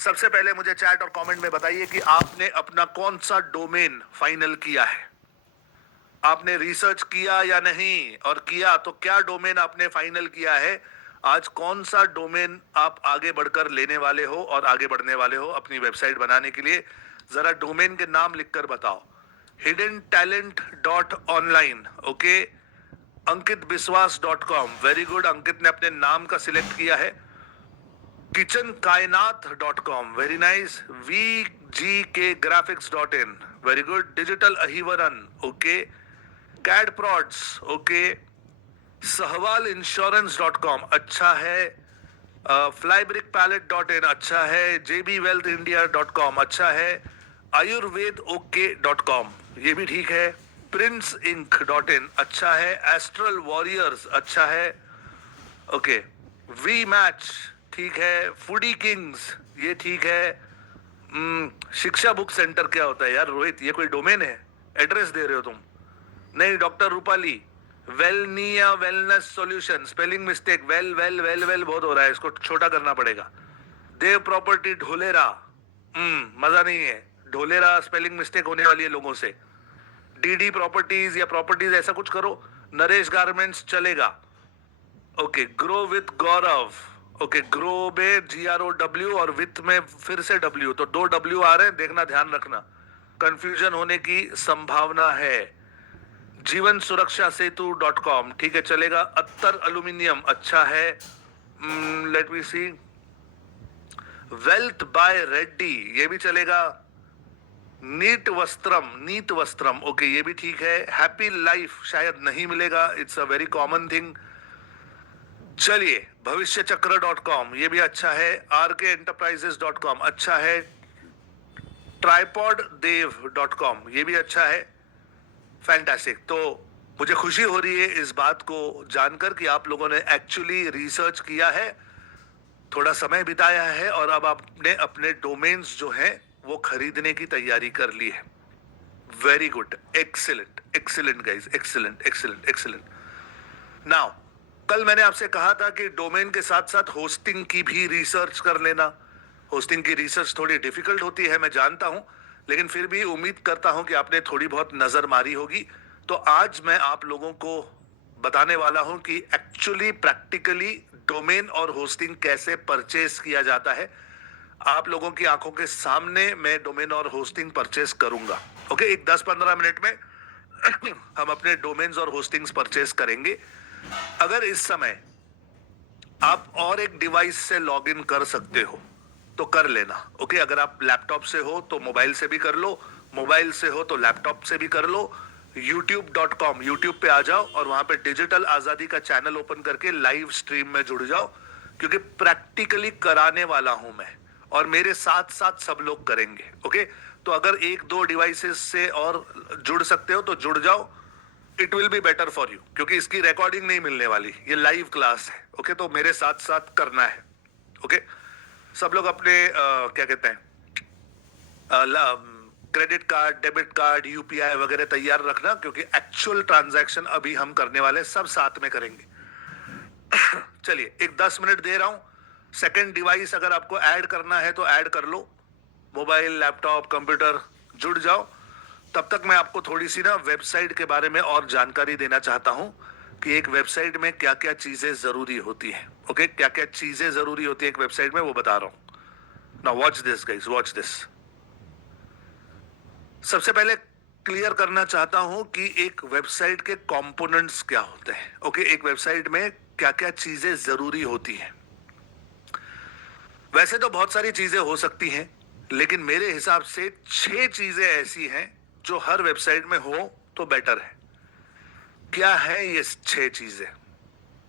सबसे पहले मुझे चैट और कमेंट में बताइए कि आपने अपना कौन सा डोमेन फाइनल किया है। आपने रिसर्च किया या नहीं, और किया तो क्या डोमेन आपने फाइनल किया है। आज कौन सा डोमेन आप आगे बढ़कर लेने वाले हो और आगे बढ़ने वाले हो अपनी वेबसाइट बनाने के लिए। जरा डोमेन के नाम लिखकर बताओ। hiddentalent.online, okay. ankitbiswas.com, very good, अंकित ने अपने नाम का सिलेक्ट किया है। kitchenkainath.com, very nice. vgkgraphics.in, very good. Digital Ahivaran, okay. cadprods, okay. Sahwal इंश्योरेंस.com, अच्छा है। flybrickpalette.in, अच्छा है। jbwealthindia.com, अच्छा है। ayurvedok.com, ये भी ठीक है। princeinc.in, अच्छा है। astral warriors, अच्छा है, ओके। वी मैच, ठीक है। फूडी किंग्स, ये ठीक है। शिक्षा बुक सेंटर क्या होता है यार रोहित, ये कोई डोमेन है? एड्रेस दे रहे हो तुम? नहीं। डॉक्टर रूपाली, वेलनिया wellness solution, spelling mistake, well well well well बहुत हो रहा है, इसको छोटा करना पड़ेगा। देव प्रॉपर्टी ढोलेरा, मजा नहीं है। ढोलेरा स्पेलिंग मिस्टेक होने वाली है लोगों से। डीडी प्रॉपर्टीज या प्रॉपर्टीज ऐसा कुछ करो। नरेश गारमेंट्स चलेगा, okay. Grow with Gaurav, okay. Grow में GROW और विथ में फिर से W, तो 2 W आ रहे हैं, देखना, ध्यान रखना, कंफ्यूजन होने की संभावना है। जीवन सुरक्षा सेतु.com, ठीक है, चलेगा। अत्तर एल्यूमिनियम, अच्छा है। लेट मी सी। वेल्थ बाय रेड्डी, ये भी चलेगा। नीट वस्त्रम, ओके, ये भी ठीक है। हैप्पी लाइफ शायद नहीं मिलेगा, it's a very common thing. चलिए, भविष्य चक्र.com, ये भी अच्छा है। RKenterprises.com, अच्छा है। tripoddev.com, ये भी अच्छा है। फैंटास्टिक। तो मुझे खुशी हो रही है इस बात को जानकर कि आप लोगों ने एक्चुअली रिसर्च किया है, थोड़ा समय बिताया है, और अब आपने अपने डोमेन्स जो हैं वो खरीदने की तैयारी कर ली है। Very good, excellent excellent guys, excellent excellent excellent. Now, कल मैंने आपसे कहा था कि डोमेन के साथ साथ होस्टिंग की भी रिसर्च कर लेना। होस्टिंग की रिसर्च थोड़ी डिफिकल्ट होती है, मैं जानता हूं, लेकिन फिर भी उम्मीद करता हूं कि आपने थोड़ी बहुत नजर मारी होगी। तो आज मैं आप लोगों को बताने वाला हूं कि एक्चुअली प्रैक्टिकली डोमेन और होस्टिंग कैसे परचेस किया जाता है। आप लोगों की आंखों के सामने मैं डोमेन और होस्टिंग परचेस करूंगा, ओके। एक 10-15 मिनट में हम अपने डोमेन्स और होस्टिंग्स परचेस करेंगे। अगर इस समय आप और एक डिवाइस से लॉगिन कर सकते हो तो कर लेना, ओके। अगर आप लैपटॉप से हो तो मोबाइल से भी कर लो, मोबाइल से हो तो लैपटॉप से भी कर लो। youtube.com, यूट्यूब पे आ जाओ और वहां पे डिजिटल आजादी का चैनल ओपन करके लाइव स्ट्रीम में जुड़ जाओ, क्योंकि प्रैक्टिकली कराने वाला हूं मैं, और मेरे साथ साथ सब लोग करेंगे, ओके। तो अगर 1-2 डिवाइसेस से और जुड़ सकते हो तो जुड़ जाओ, it will be better for you, क्योंकि इसकी रिकॉर्डिंग नहीं मिलने वाली, ये लाइव क्लास है, ओके। तो मेरे साथ साथ करना है, ओके। सब लोग अपने क्या कहते हैं, credit card, debit card, UPI वगैरह तैयार रखना, क्योंकि एक्चुअल ट्रांजैक्शन अभी हम करने वाले, सब साथ में करेंगे। चलिए, एक 10 मिनट दे रहा हूं। सेकंड डिवाइस अगर आपको ऐड करना है तो ऐड कर लो, मोबाइल, लैपटॉप, कंप्यूटर, जुड़ जाओ। तब तक मैं आपको थोड़ी सी ना वेबसाइट के बारे में और जानकारी देना चाहता हूं कि एक वेबसाइट में क्या क्या चीजें जरूरी होती है, ओके। क्या क्या चीजें जरूरी होती है एक वेबसाइट में, वो बता रहा हूं। Now watch this guys, watch this. सबसे पहले क्लियर करना चाहता हूं कि एक वेबसाइट के कंपोनेंट्स क्या होते हैं, ओके। एक वेबसाइट में क्या क्या चीजें जरूरी होती हैं। वैसे तो बहुत सारी चीजें हो सकती हैं, लेकिन मेरे हिसाब से 6 चीजें ऐसी हैं जो हर वेबसाइट में हो तो बेटर है। क्या है ये 6 चीजें?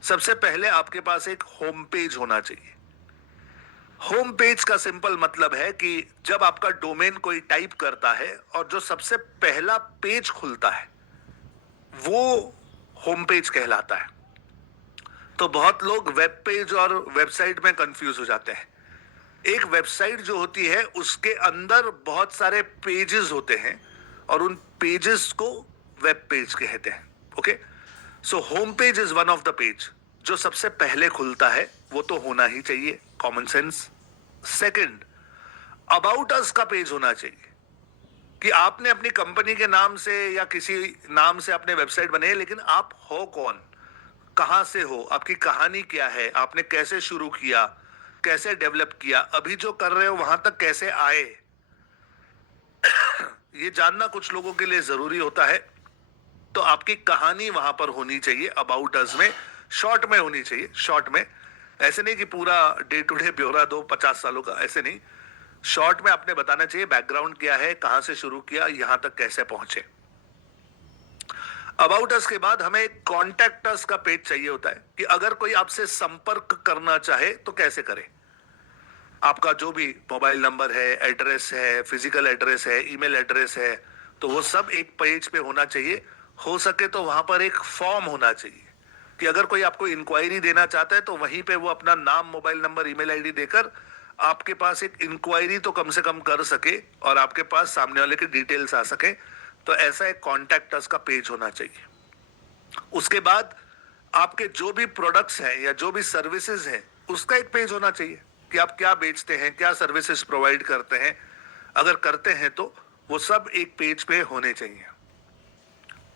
सबसे पहले आपके पास एक होम पेज होना चाहिए। होम पेज का सिंपल मतलब है कि जब आपका डोमेन कोई टाइप करता है और जो सबसे पहला पेज खुलता है वो होम पेज कहलाता है। तो बहुत लोग वेब पेज और वेबसाइट में कंफ्यूज हो जाते हैं। एक वेबसाइट जो होती है उसके अंदर बहुत सारे पेजेस होते हैं और उन पेजेस को वेब पेज कहते हैं, okay. So home page is one of the page जो सबसे पहले खुलता है, वो तो होना ही चाहिए, common sense. Second, about us का पेज होना चाहिए कि आपने अपनी कंपनी के नाम से या किसी नाम से अपने वेबसाइट बनाई, लेकिन आप हो कौन, कहां से हो, आपकी कहानी क्या है, आपने कैसे शुरू किया, कैसे डेवलप किया, अभी जो कर रहे हो वहां तक कैसे आए, ये जानना कुछ लोगों के लिए जरूरी होता है। तो आपकी कहानी वहां पर होनी चाहिए, अबाउट अस में शॉर्ट में होनी चाहिए। शॉर्ट में ऐसे नहीं कि पूरा डे टू डे ब्यौरा दो 50 सालों का, ऐसे नहीं। शॉर्ट में आपने बताना चाहिए बैकग्राउंड क्या है, कहां से शुरू किया, यहां तक कैसे पहुंचे। अबाउट अस के बाद हमें एक कॉन्टैक्ट अस का पेज चाहिए होता है कि अगर कोई आपसे संपर्क करना चाहे तो कैसे करे। आपका जो भी मोबाइल नंबर है, एड्रेस है, फिजिकल एड्रेस है, ईमेल एड्रेस है, तो वो सब एक पेज पे होना चाहिए। हो सके तो वहां पर एक फॉर्म होना चाहिए कि अगर कोई आपको इंक्वायरी देना चाहता है तो वहीं पे वो अपना नाम, मोबाइल नंबर, ईमेल आईडी देकर आपके पास एक इंक्वायरी तो कम से कम कर सके और आपके पास सामने वाले की डिटेल्स आ सके। तो ऐसा एक कॉन्टैक्ट अस का पेज होना चाहिए। उसके बाद आपके जो भी प्रोडक्ट्स हैं या जो भी सर्विसेज हैं उसका एक पेज होना चाहिए कि आप क्या बेचते हैं, क्या सर्विसेज प्रोवाइड करते हैं। अगर करते हैं तो वो सब एक पेज पे होने चाहिए।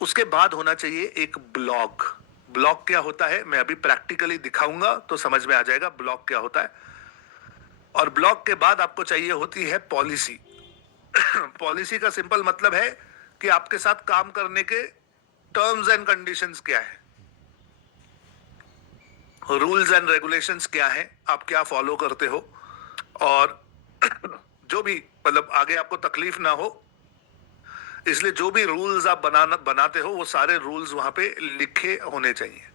उसके बाद होना चाहिए एक ब्लॉग। ब्लॉग क्या होता है मैं अभी प्रैक्टिकली दिखाऊंगा तो समझ में आ जाएगा ब्लॉग क्या होता है। और ब्लॉग के बाद आपको चाहिए होती है पॉलिसी। पॉलिसी का सिंपल मतलब है कि आपके साथ काम करने के टर्म्स एंड कंडीशंस क्या है, रूल्स एंड रेगुलेशंस क्या हैं, आप क्या फॉलो करते हो। और जो भी मतलब आगे आपको तकलीफ ना हो इसलिए जो भी रूल्स आप बनाते हो वो सारे रूल्स वहां पे लिखे होने चाहिए।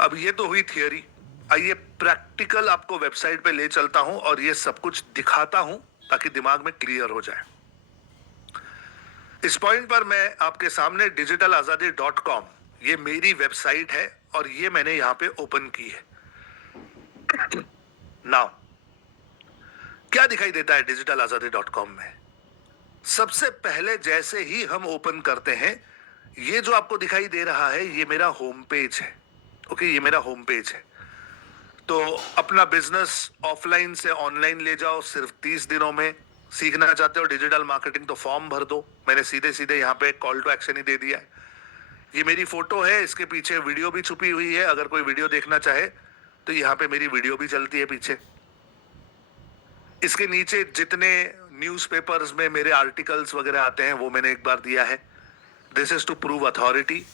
अब ये तो हुई थियरी। आइए प्रैक्टिकल आपको वेबसाइट पे ले चलता हूं और ये सब कुछ दिखाता हूं ताकि दिमाग में क्लियर हो जाए। इस पॉइंट पर मैं आपके सामने digitalazadi.com, ये मेरी वेबसाइट है और ये मैंने यहां पे ओपन की है। नाउ क्या दिखाई देता है digitalazadi.com में? सबसे पहले जैसे ही हम ओपन करते हैं ये जो आपको दिखाई दे रहा है ये मेरा होम पेज है। ओके, ये मेरा होम पेज है। तो अपना बिजनेस ऑफलाइन से ऑनलाइन ले जाओ सिर्फ 30 दिनों में। सीखना चाहते हो डिजिटल मार्केटिंग तो फॉर्म भर दो। मैंने सीधे सीधे यहाँ पे कॉल टू एक्शन ही दे दिया है। ये मेरी फोटो है, इसके पीछे वीडियो भी छुपी हुई है। अगर कोई वीडियो देखना चाहे तो यहाँ पे मेरी वीडियो भी चलती है पीछे। इसके नीचे जितने न्यूज़पेपर्स में मेरे आर्टिकल्स वगैरह आते हैं वो मैंने एक बार दिया है। This is to prove authority,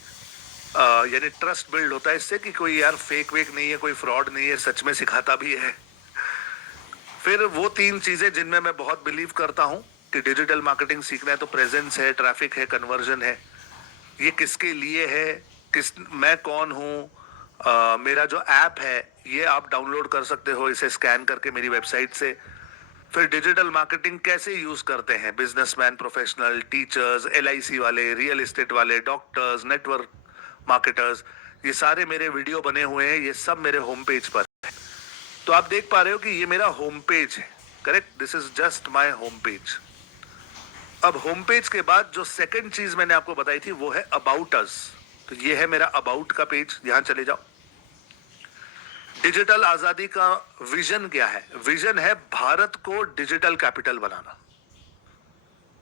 यानी ट्रस्ट बिल्ड होता है इससे कि कोई यार फेक वेक नहीं है, कोई फ्रॉड नहीं है, सच में सिखाता भी है। फिर वो 3 चीजें जिनमें मैं बहुत बिलीव करता हूं कि डिजिटल मार्केटिंग सीखना है तो प्रेजेंस है, ट्रैफिक है, कन्वर्जन है। ये किसके लिए है, मैं कौन हूं, मेरा जो ऐप है ये आप डाउनलोड कर सकते हो इसे स्कैन करके मेरी वेबसाइट से। फिर डिजिटल मार्केटिंग कैसे यूज करते हैं बिजनेसमैन, प्रोफेशनल, टीचर्स, LIC वाले, रियल एस्टेट वाले, डॉक्टर्स, नेटवर्क मार्केटर्स, ये सारे मेरे वीडियो बने हुए हैं। ये सब मेरे होम पेज पर है। तो आप देख पा रहे हो कि ये मेरा होम पेज है। Correct, this is just my home page. अब होम पेज के बाद जो सेकंड चीज मैंने आपको बताई थी वो है अबाउट अस। तो ये है मेरा अबाउट का पेज, यहां चले जाओ। डिजिटल आजादी का विजन क्या है? विजन है भारत को डिजिटल कैपिटल बनाना।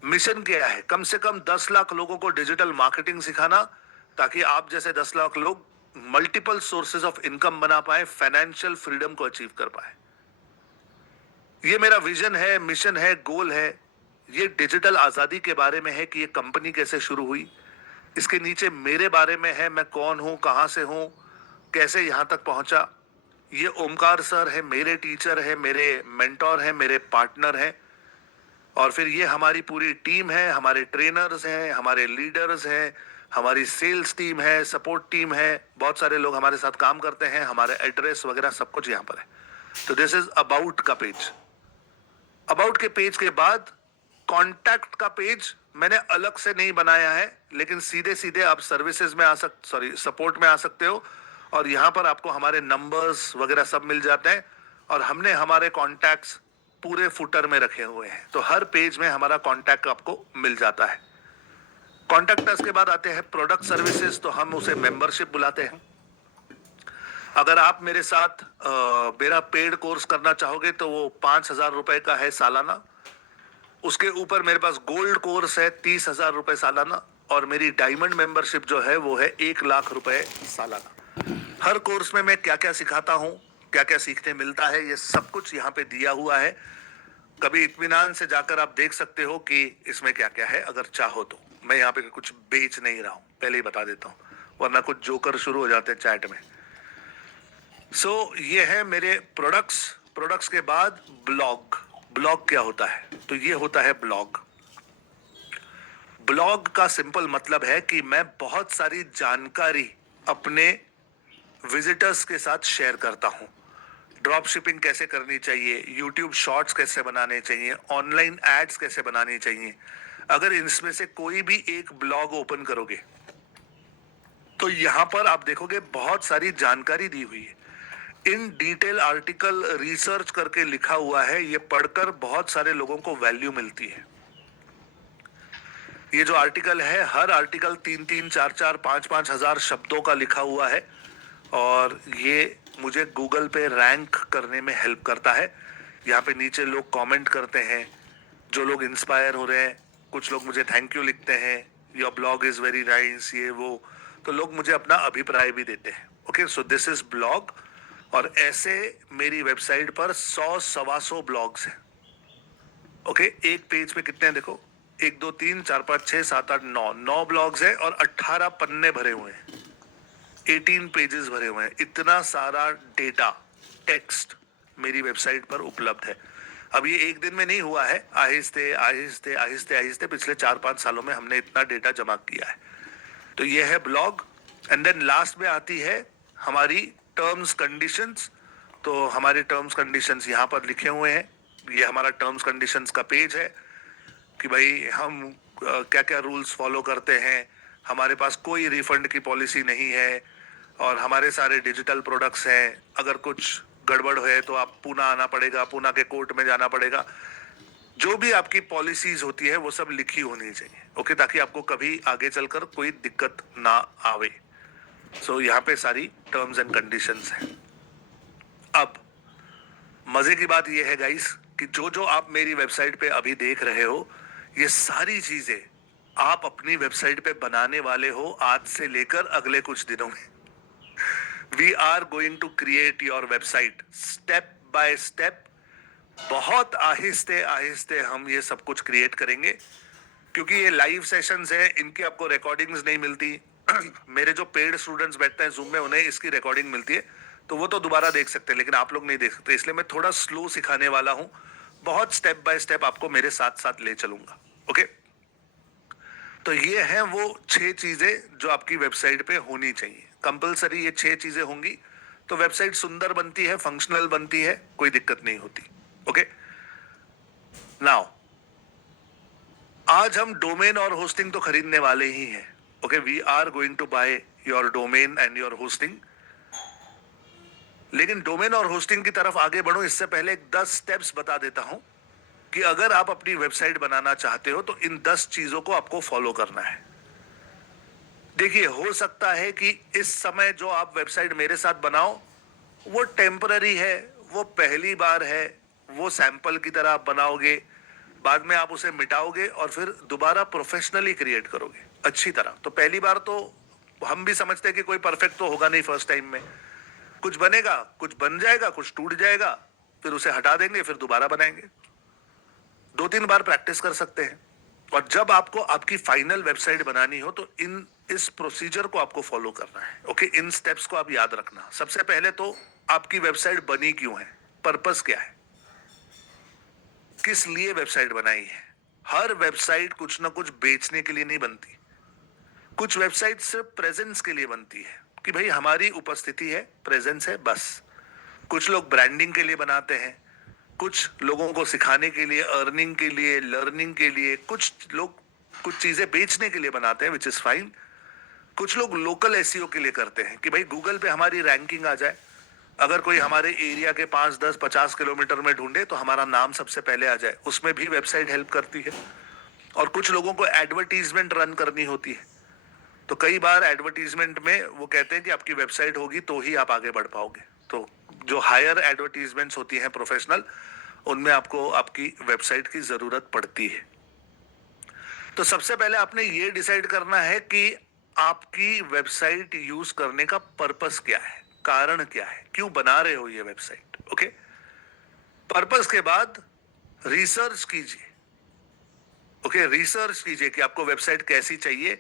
मिशन क्या है? कम से कम 10 लाख लोगों को डिजिटल मार्केटिंग सिखाना ताकि आप जैसे 10 लाख लोग मल्टीपल सोर्सेज ऑफ इनकम बना पाए, फाइनेंशियल फ्रीडम को अचीव कर पाए। ये मेरा विजन है, मिशन है, गोल है। ये डिजिटल आजादी के बारे में है कि ये कंपनी कैसे शुरू हुई। इसके नीचे मेरे बारे में है, मैं कौन हूं, कहां से हूं, कैसे यहां तक पहुंचा। ये ओमकार सर है, मेरे टीचर है, मेरे मेंटोर है, मेरे पार्टनर है। और फिर ये हमारी पूरी टीम है, हमारे ट्रेनर्स हैं, हमारे लीडर्स हैं, हमारी सेल्स टीम है, सपोर्ट टीम है, बहुत सारे लोग हमारे साथ काम करते हैं, हमारे एड्रेस वगैरह सब कुछ यहाँ पर है। तो दिस इज अबाउट का पेज। अबाउट के पेज के बाद कॉन्टैक्ट का पेज मैंने अलग से नहीं बनाया है, लेकिन सीधे सीधे आप सर्विसेज में सपोर्ट में आ सकते हो और यहाँ पर आपको हमारे नंबर्स वगैरह सब मिल जाते हैं। और हमने हमारे कॉन्टैक्ट्स पूरे फुटर में रखे हुए हैं, तो हर पेज में हमारा कॉन्टैक्ट आपको मिल जाता है। कॉन्टैक्ट अस के बाद आते हैं प्रोडक्ट सर्विसेज, तो हम उसे मेंबरशिप बुलाते हैं। अगर आप मेरे साथ मेरा पेड कोर्स करना चाहोगे तो वो 5,000 रुपए का है सालाना। उसके ऊपर मेरे पास गोल्ड कोर्स है 30,000 रुपए सालाना, और मेरी डायमंड मेंबरशिप जो है वो है 1,00,000 रुपए सालाना। हर कोर्स में मैं क्या क्या सिखाता हूँ, क्या क्या सीखने मिलता है, ये सब कुछ यहाँ पे दिया हुआ है। कभी इत्मीनान से जाकर आप देख सकते हो कि इसमें क्या क्या है, अगर चाहो तो। मैं यहाँ पे कुछ बेच नहीं रहा हूँ, पहले ही बता देता हूँ, वरना कुछ जोकर शुरू हो जाते हैं चैट में। ये है मेरे प्रोडक्ट्स के बाद ब्लॉग। ब्लॉग क्या होता है? तो ये होता है ब्लॉग। ब्लॉग का सिंपल मतलब है कि मैं बहुत सारी जानकारी अपने विजिटर्स के साथ शेयर करता हूं। ड्रॉप शिपिंग कैसे करनी चाहिए, यूट्यूब शॉर्ट्स कैसे बनाने चाहिए, ऑनलाइन एड्स कैसे बनानी चाहिए। अगर इनमें से कोई भी एक ब्लॉग ओपन करोगे तो यहां पर आप देखोगे बहुत सारी जानकारी दी हुई है। इन डिटेल आर्टिकल रिसर्च करके लिखा हुआ है। ये पढ़कर बहुत सारे लोगों को वैल्यू मिलती है। ये जो आर्टिकल है, हर आर्टिकल 3-3, 4-4, 5-5 हजार शब्दों का लिखा हुआ है, और ये मुझे गूगल पे रैंक करने में हेल्प करता है। यहाँ पे नीचे लोग कमेंट करते हैं, जो लोग इंस्पायर हो रहे हैं। कुछ लोग मुझे थैंक यू लिखते हैं, your blog is very nice, ये वो। तो लोग मुझे अपना अभिप्राय भी देते हैं। Okay, so this is blog. और ऐसे मेरी वेबसाइट पर 100-125 ब्लॉग्स हैं। ओके, एक पेज पे कितने हैं देखो, 1 2 3 4 5 6 7 8 9 ब्लॉग्स हैं, और 18 पन्ने भरे हुए हैं, 18 पेजेस भरे हुए हैं। इतना सारा डेटा, टेक्स्ट मेरी वेबसाइट पर उपलब्ध है। अब ये एक दिन में नहीं हुआ है, आहिस्ते आहिस्ते आहिस्ते आहिस्ते पिछले 4-5 सालों में हमने इतना डेटा जमा किया है। तो ये है ब्लॉग। एंड देन लास्ट में आती है हमारी टर्म्स कंडीशंस। तो हमारे टर्म्स कंडीशंस यहाँ पर लिखे हुए हैं। ये हमारा टर्म्स कंडीशंस का पेज है कि भाई हम क्या क्या रूल्स फॉलो करते हैं। हमारे पास कोई रिफंड की पॉलिसी नहीं है, और हमारे सारे डिजिटल प्रोडक्ट्स हैं। अगर कुछ गड़बड़ है तो आप पूना आना पड़ेगा, पूना के कोर्ट में जाना पड़ेगा। जो भी आपकी पॉलिसीज होती है वो सब लिखी होनी चाहिए, ओके, ताकि आपको कभी आगे चलकर कोई दिक्कत ना आवे। यहाँ पे सारी टर्म्स एंड कंडीशंस हैं। अब मजे की बात यह है गाइस कि जो जो आप मेरी वेबसाइट पे अभी देख रहे हो, ये सारी चीजें आप अपनी वेबसाइट पे बनाने वाले हो आज से लेकर अगले कुछ दिनों में। We are going to create your website step by step. बहुत आहिस्ते आहिस्ते हम ये सब कुछ क्रिएट करेंगे, क्योंकि ये लाइव सेशंस है, इनकी आपको रिकॉर्डिंग्स नहीं मिलती। मेरे जो पेड स्टूडेंट्स बैठते हैं जूम में, उन्हें इसकी रिकॉर्डिंग मिलती है, तो वो तो दोबारा देख सकते हैं, लेकिन आप लोग नहीं देख सकते। इसलिए मैं थोड़ा स्लो सिखाने वाला हूं, बहुत स्टेप बाय स्टेप आपको मेरे साथ साथ ले चलूंगा। ओके, तो ये है वो 6 चीजें जो आपकी वेबसाइट पे होनी चाहिए। कंपलसरी ये 6 चीजें होंगी तो वेबसाइट सुंदर बनती है, फंक्शनल बनती है, कोई दिक्कत नहीं होती। ओके, नाउ आज हम डोमेन और होस्टिंग तो खरीदने वाले ही हैं। Okay, we are going to buy your domain and your hosting. लेकिन डोमेन और होस्टिंग की तरफ आगे बढ़ो इससे पहले एक 10 स्टेप्स बता देता हूं कि अगर आप अपनी वेबसाइट बनाना चाहते हो तो इन 10 चीजों को आपको फॉलो करना है। देखिए, हो सकता है कि इस समय जो आप वेबसाइट मेरे साथ बनाओ वो टेम्पररी है, वो पहली बार है, वो सैंपल की तरह आप बनाओगे, बाद में आप उसे मिटाओगे और फिर दोबारा प्रोफेशनली क्रिएट करोगे अच्छी तरह। तो पहली बार तो हम भी समझते हैं कि कोई परफेक्ट तो होगा नहीं फर्स्ट टाइम में। कुछ बनेगा, कुछ बन जाएगा, कुछ टूट जाएगा, फिर उसे हटा देंगे, फिर दोबारा बनाएंगे। 2-3 बार प्रैक्टिस कर सकते हैं। और जब आपको आपकी फाइनल वेबसाइट बनानी हो तो इस प्रोसीजर को आपको फॉलो करना है। ओके, इन स्टेप्स को आप याद रखना। सबसे पहले तो आपकी वेबसाइट बनी क्यों है, पर्पस क्या है, किस लिए वेबसाइट बनाई है। हर वेबसाइट कुछ ना कुछ बेचने के लिए नहीं बनती। कुछ वेबसाइट सिर्फ प्रेजेंस के लिए बनती है कि भाई हमारी उपस्थिति है, प्रेजेंस है, बस। कुछ लोग ब्रांडिंग के लिए बनाते हैं, कुछ लोगों को सिखाने के लिए, अर्निंग के लिए, लर्निंग के लिए, कुछ लोग कुछ चीजें बेचने के लिए बनाते हैं, विच इज फाइन। कुछ लोग लोकल एसईओ के लिए करते हैं कि भाई गूगल पे हमारी रैंकिंग आ जाए। अगर कोई हमारे एरिया के 5, 10, 50 किलोमीटर में ढूंढे तो हमारा नाम सबसे पहले आ जाए, उसमें भी वेबसाइट हेल्प करती है। और कुछ लोगों को एडवर्टीजमेंट रन करनी होती है, तो कई बार एडवर्टीजमेंट में वो कहते हैं कि आपकी वेबसाइट होगी तो ही आप आगे बढ़ पाओगे। तो जो हायर एडवर्टीजमेंट्स होती हैं प्रोफेशनल, उनमें आपको आपकी वेबसाइट की जरूरत पड़ती है। तो सबसे पहले आपने ये डिसाइड करना है कि आपकी वेबसाइट यूज करने का पर्पस क्या है, कारण क्या है, क्यों बना रहे हो ये वेबसाइट। ओके, पर्पस के बाद रिसर्च कीजिए। ओके, रिसर्च कीजिए कि आपको वेबसाइट कैसी चाहिए।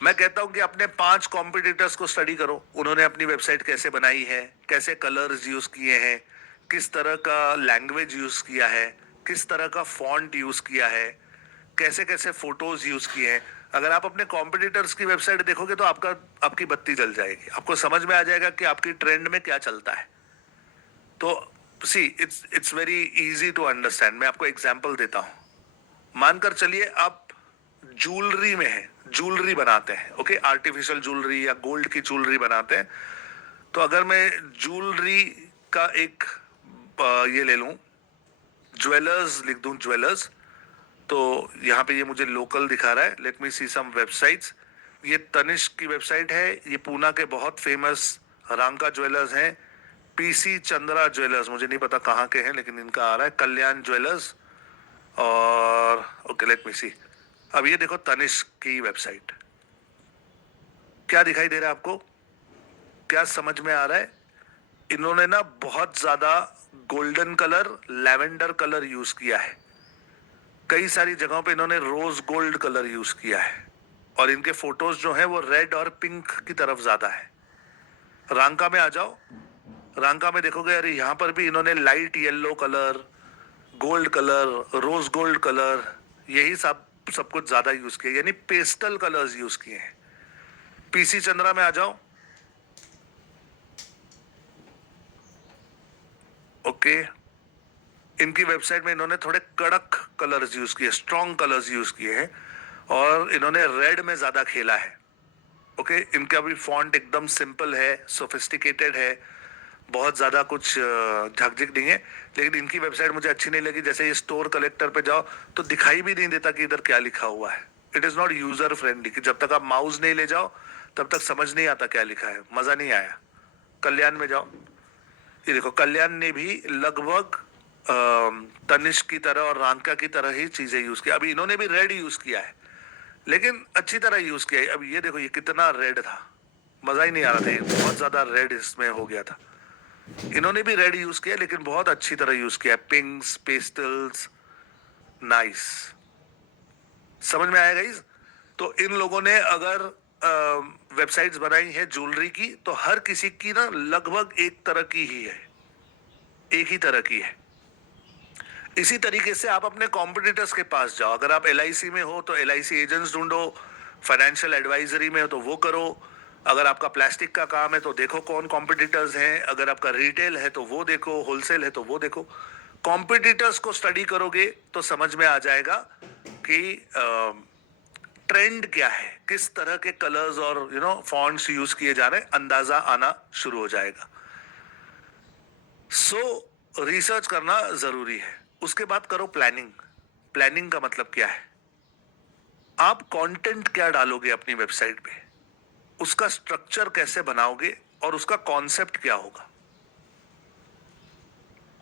मैं कहता हूं कि अपने 5 कॉम्पिटिटर्स को स्टडी करो, उन्होंने अपनी वेबसाइट कैसे बनाई है, कैसे कलर्स यूज किए हैं, किस तरह का लैंग्वेज यूज किया है, किस तरह का फॉन्ट यूज किया है, कैसे कैसे फोटोज यूज किए हैं। अगर आप अपने कॉम्पिटिटर्स की वेबसाइट देखोगे तो आपकी बत्ती जल जाएगी, आपको समझ में आ जाएगा कि आपकी ट्रेंड में क्या चलता है। तो see it's very easy to understand. मैं आपको एग्जांपल देता हूं। मानकर चलिए आप ज्वेलरी में है, ज्वेलरी बनाते हैं। ओके, आर्टिफिशियल ज्वेलरी या गोल्ड की ज्वेलरी बनाते हैं। तो अगर मैं ज्वेलरी का एक ये ले लूं, ज्वेलर्स लिख दूं, ज्वेलर्स, तो यहाँ पे ये मुझे लोकल दिखा रहा है। लेट मी सी सम वेबसाइट्स। ये तनिष्क की वेबसाइट है। ये पूना के बहुत फेमस रांका ज्वेलर्स हैं। पीसी चंद्रा ज्वेलर्स, मुझे नहीं पता कहाँ के हैं, लेकिन इनका आ रहा है कल्याण ज्वेलर्स। और ओके, लेट मी सी। अब ये देखो तनिष्क की वेबसाइट, क्या दिखाई दे रहा है आपको, क्या समझ में आ रहा है? इन्होंने ना बहुत ज्यादा golden colour, lavender colour use किया है। कई सारी जगहों पे इन्होंने रोज गोल्ड कलर यूज किया है, और इनके फोटोज जो हैं वो रेड और पिंक की तरफ ज्यादा है। रांका में आ जाओ, रांका में देखोगे, अरे यहाँ पर भी इन्होंने light yellow colour, gold colour, rose gold colour, यही सब कुछ ज्यादा यूज किया, यानी पेस्टल कलर्स यूज किए हैं। पीसी चंद्रा में आ जाओ। ओके, इनकी वेबसाइट में इन्होंने थोड़े कड़क कलर्स यूज किए, स्ट्रॉन्ग कलर्स यूज किए हैं, और इन्होंने रेड में ज्यादा खेला है। ओके, इनका भी फॉन्ट एकदम सिंपल है, सोफिस्टिकेटेड है, बहुत ज्यादा कुछ झकझक नहीं है। लेकिन इनकी वेबसाइट मुझे अच्छी नहीं लगी। जैसे ये स्टोर कलेक्टर पे जाओ तो दिखाई भी नहीं देता कि इधर क्या लिखा हुआ है। It is not user friendly, कि जब तक आप माउस नहीं ले जाओ तब तक समझ नहीं आता क्या लिखा है, मजा नहीं आया। कल्याण में जाओ, ये देखो कल्याण ने भी लगभग तनिष्क की तरह और रांका की तरह ही चीजें यूज की। अभी इन्होंने भी रेड यूज किया है, लेकिन अच्छी तरह यूज किया है। अब ये देखो, ये कितना रेड था, मजा ही नहीं आ रहा था, ये बहुत ज्यादा रेड इसमें हो गया था। इन्होंने भी रेड यूज किया, लेकिन बहुत अच्छी तरह यूज किया, पिंक्स, पेस्टल्स, नाइस। समझ में आएगा इस? तो इन लोगों ने अगर वेबसाइट्स बनाई है ज्वेलरी की, तो हर किसी की ना लगभग एक तरह की ही है, एक ही तरह की है। इसी तरीके से आप अपने कॉम्पिटिटर्स के पास जाओ। अगर आप LIC में हो तो LIC एजेंट्स ढूंढो, फाइनेंशियल एडवाइजरी में हो तो वो करो, अगर आपका प्लास्टिक का काम है तो देखो कौन कॉम्पिटिटर्स हैं, अगर आपका रिटेल है तो वो देखो, होलसेल है तो वो देखो। कॉम्पिटिटर्स को स्टडी करोगे तो समझ में आ जाएगा कि ट्रेंड क्या है, किस तरह के कलर्स और फॉन्ट्स यूज किए जा रहे हैं, अंदाजा आना शुरू हो जाएगा। सो रिसर्च करना जरूरी है। उसके बाद करो प्लानिंग। प्लानिंग का मतलब क्या है? आप कंटेंट क्या डालोगे अपनी वेबसाइट पे, उसका स्ट्रक्चर कैसे बनाओगे, और उसका कॉन्सेप्ट क्या होगा।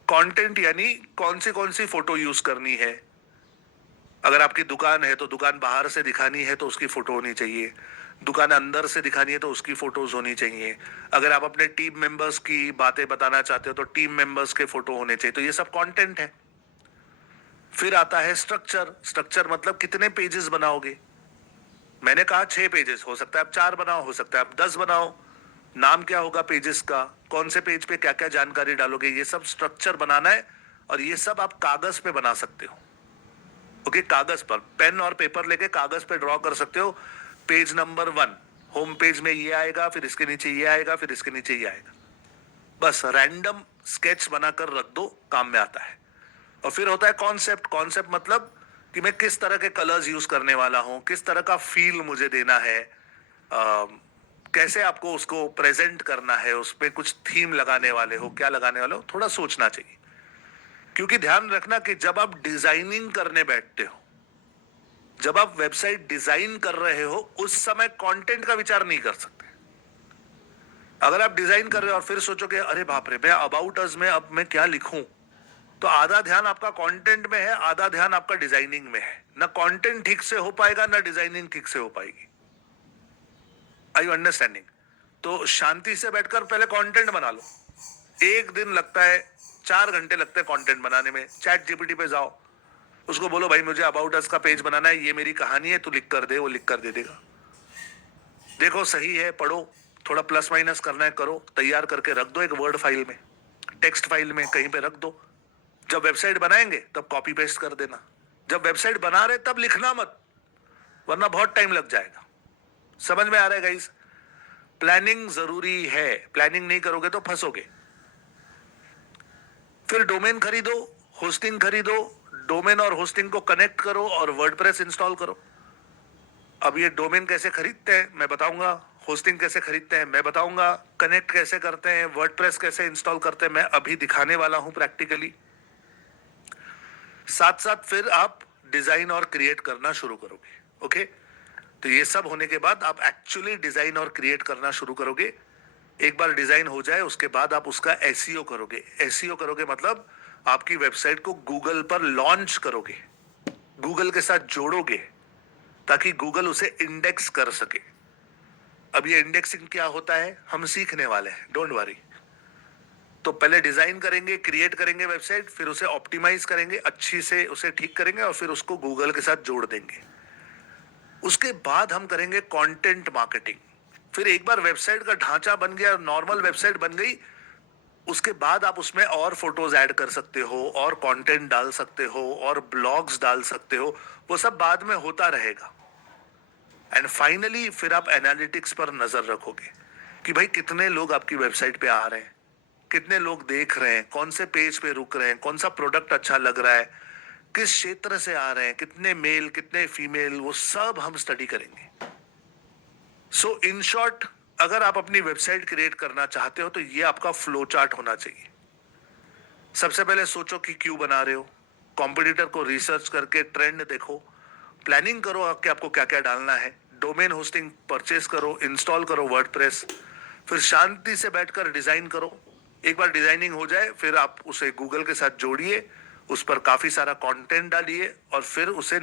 कंटेंट यानी कौन सी फोटो यूज करनी है। अगर आपकी दुकान है तो दुकान बाहर से दिखानी है तो उसकी फोटो होनी चाहिए, दुकान अंदर से दिखानी है तो उसकी फोटोज होनी चाहिए। अगर आप अपने टीम मेंबर्स की बातें बताना चाहते हो तो टीम मेंबर्स के फोटो होने चाहिए। तो ये सब कंटेंट है। फिर आता है स्ट्रक्चर। स्ट्रक्चर मतलब कितने पेजेस बनाओगे। मैंने कहा 6 पेजेस, हो सकता है आप 4 बनाओ, हो सकता है आप 10 बनाओ। नाम क्या होगा पेजेस का, कौन से पेज पे क्या क्या जानकारी डालोगे, ये सब स्ट्रक्चर बनाना है। और ये सब आप कागज पे बना सकते हो। ओके, कागज पर पेन और पेपर लेके कागज पे ड्रॉ कर सकते हो। पेज नंबर 1 होम पेज में ये आएगा, फिर इसके नीचे ये आएगा, फिर इसके नीचे ये आएगा। बस रैंडम स्केच बनाकर रख दो, काम में आता है। और फिर होता है कॉन्सेप्ट। कॉन्सेप्ट मतलब कि मैं किस तरह के कलर्स यूज करने वाला हूं, किस तरह का फील मुझे देना है, कैसे आपको उसको प्रेजेंट करना है, उस पर कुछ थीम लगाने वाले हो, क्या लगाने वाले हो, थोड़ा सोचना चाहिए। क्योंकि ध्यान रखना कि जब आप डिजाइनिंग करने बैठते हो, जब आप वेबसाइट डिजाइन कर रहे हो उस समय कंटेंट का विचार नहीं कर सकते। अगर आप डिजाइन कर रहे हो और फिर सोचोगे अरे बाप रे, मैं अबाउट अस में अब मैं क्या लिखूं, तो आधा ध्यान आपका कंटेंट में है, आधा ध्यान आपका डिजाइनिंग में है। ना कंटेंट ठीक से हो पाएगा, ना डिजाइनिंग ठीक से हो पाएगी। आई यू अंडरस्टैंडिंग? तो शांति से बैठकर पहले कंटेंट बना लो। एक दिन लगता है, 4 घंटे लगते हैं कंटेंट बनाने में। चैट जीपीटी पे जाओ, उसको बोलो भाई मुझे अबाउट अस का पेज बनाना है, ये मेरी कहानी है, तू लिख कर दे। वो लिख कर दे देगा। देखो सही है, पढ़ो, थोड़ा प्लस माइनस करना है करो, तैयार करके रख दो एक वर्ड फाइल में, टेक्स्ट फाइल में कहीं पे रख दो। जब वेबसाइट बनाएंगे तब कॉपी पेस्ट कर देना। जब वेबसाइट बना रहे तब लिखना मत, वरना बहुत टाइम लग जाएगा। समझ में आ रहा है गाइस? प्लानिंग जरूरी है, प्लानिंग नहीं करोगे तो फंसोगे। फिर डोमेन खरीदो, होस्टिंग खरीदो, डोमेन और होस्टिंग को कनेक्ट करो और वर्डप्रेस इंस्टॉल करो। अब ये डोमेन कैसे खरीदते हैं मैं बताऊंगा, होस्टिंग कैसे खरीदते हैं मैं बताऊंगा, कनेक्ट कैसे करते हैं, वर्डप्रेस कैसे इंस्टॉल करते हैं मैं अभी दिखाने वाला हूं प्रैक्टिकली। साथ साथ फिर आप डिजाइन और क्रिएट करना शुरू करोगे। ओके, तो ये सब होने के बाद आप एक्चुअली डिजाइन और क्रिएट करना शुरू करोगे। एक बार डिजाइन हो जाए उसके बाद आप उसका एसईओ करोगे। एसईओ करोगे मतलब आपकी वेबसाइट को गूगल पर लॉन्च करोगे, गूगल के साथ जोड़ोगे ताकि गूगल उसे इंडेक्स कर सके। अब ये इंडेक्सिंग क्या होता है हम सीखने वाले हैं, डोंट वरी। तो पहले डिजाइन करेंगे, क्रिएट करेंगे वेबसाइट, फिर उसे ऑप्टिमाइज करेंगे, अच्छी से उसे ठीक करेंगे और फिर उसको गूगल के साथ जोड़ देंगे। उसके बाद हम करेंगे कंटेंट मार्केटिंग। फिर एक बार वेबसाइट का ढांचा बन गया, नॉर्मल वेबसाइट बन गई, उसके बाद आप उसमें और फोटोज ऐड कर सकते हो, और कंटेंट डाल सकते हो, और ब्लॉग्स डाल सकते हो। वो सब बाद में होता रहेगा। एंड फाइनली फिर आप एनालिटिक्स पर नजर रखोगे कि भाई कितने लोग आपकी वेबसाइट पे आ रहे हैं, कितने लोग देख रहे हैं, कौन से पेज पे रुक रहे हैं, कौन सा प्रोडक्ट अच्छा लग रहा है, किस क्षेत्र से आ रहे हैं, कितने मेल कितने फीमेल, वो सब हम स्टडी करेंगे। सो इन शॉर्ट, अगर आप अपनी वेबसाइट क्रिएट करना चाहते हो तो ये आपका फ्लो चार्ट होना चाहिए। सबसे पहले सोचो कि क्यों बना रहे हो, कॉम्पिटिटर को रिसर्च करके ट्रेंड देखो, प्लानिंग करो कि आपको क्या क्या डालना है, डोमेन होस्टिंग परचेज करो, इंस्टॉल करो वर्डप्रेस, फिर शांति से बैठकर डिजाइन करो। एक बार डिजाइनिंग हो जाए फिर आप उसे गूगल के साथ जोड़िए, उस पर काफी सारा कंटेंट डालिए और फिर उसे